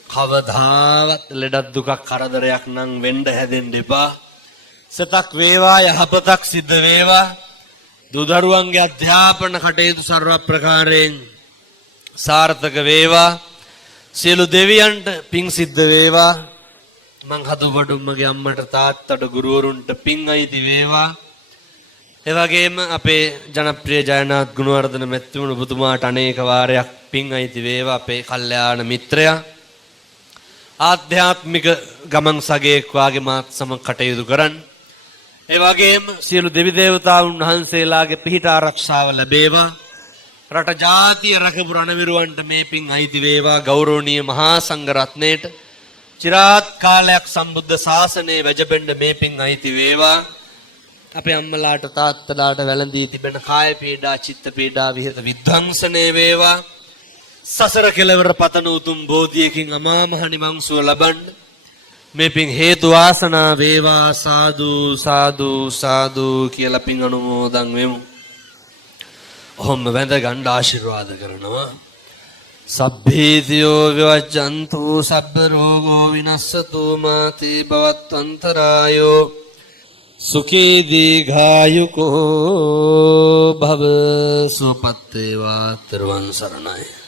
කවදාවත් ලෙඩ දුකක් කරදරයක් නම් වෙන්න හැදෙන්න එපා. සතක් වේවා. යහපතක් සිද්ධ වේවා. දුදරුවන්ගේ අධ්‍යාපන කටයුතු සර්ව ප්‍රකාරයෙන් සාර්ථක වේවා. සියලු දෙවියන්ට පිං සිද්ධ වේවා. මං හදුබඩුම්මගේ අම්මට තාත්තට ගුරුවරුන්ට පිං අයිති වේවා. ඒ වගේම අපේ ජනප්‍රිය ජයනාත් ගුණවර්ධන මැතිතුමන් ඔබතුමාට අනේක වාරයක් පිං අයිති වේවා. අපේ කල්යාණ මිත්‍රයා ආධ්‍යාත්මික ගමන් සගයෙක් වාගේ මාත් සමග කටයුතු කරන්න. ඒ වගේම සියලු දෙවි දේවතාවුන් වහන්සේලාගේ පිහිට ආරක්ෂාව ලැබේවා. රට ජාතිය රැකපු රණවිරුවන්ට මේ පිං අයිති වේවා. ගෞරවනීය මහා සංඝ රත්නයට චිරාත් කාලයක් සම්බුද්ධ ශාසනයේ වැජබෙන්න මේ පිං අයිති වේවා. අපේ අම්මලාට තාත්තලාට වැළඳී තිබෙන කාය පීඩා චිත්ත පීඩා විහෙත විද්ධංසනය වේවා. සසර කෙලවර පතන උතුම් බෝධියකින් අමා මහ නිවන් සුව ලබන්න මේ පිං හේතු වාසනා වේවා. සාදු සාදු සාදු කියලා පිං අනුමෝදන් වෙමු. ඔහොම වැඳ ගන්න ආශිර්වාද කරනවා. සබ්බීතියෝ විවජ්ජන්තු සබ්බ රෝගෝ විනස්සතු මාතේ භවත්වන්තරායෝ සුඛී දීඝායුකෝ භව සුවපත් වේවා. ත්‍රිවන් සරණයි.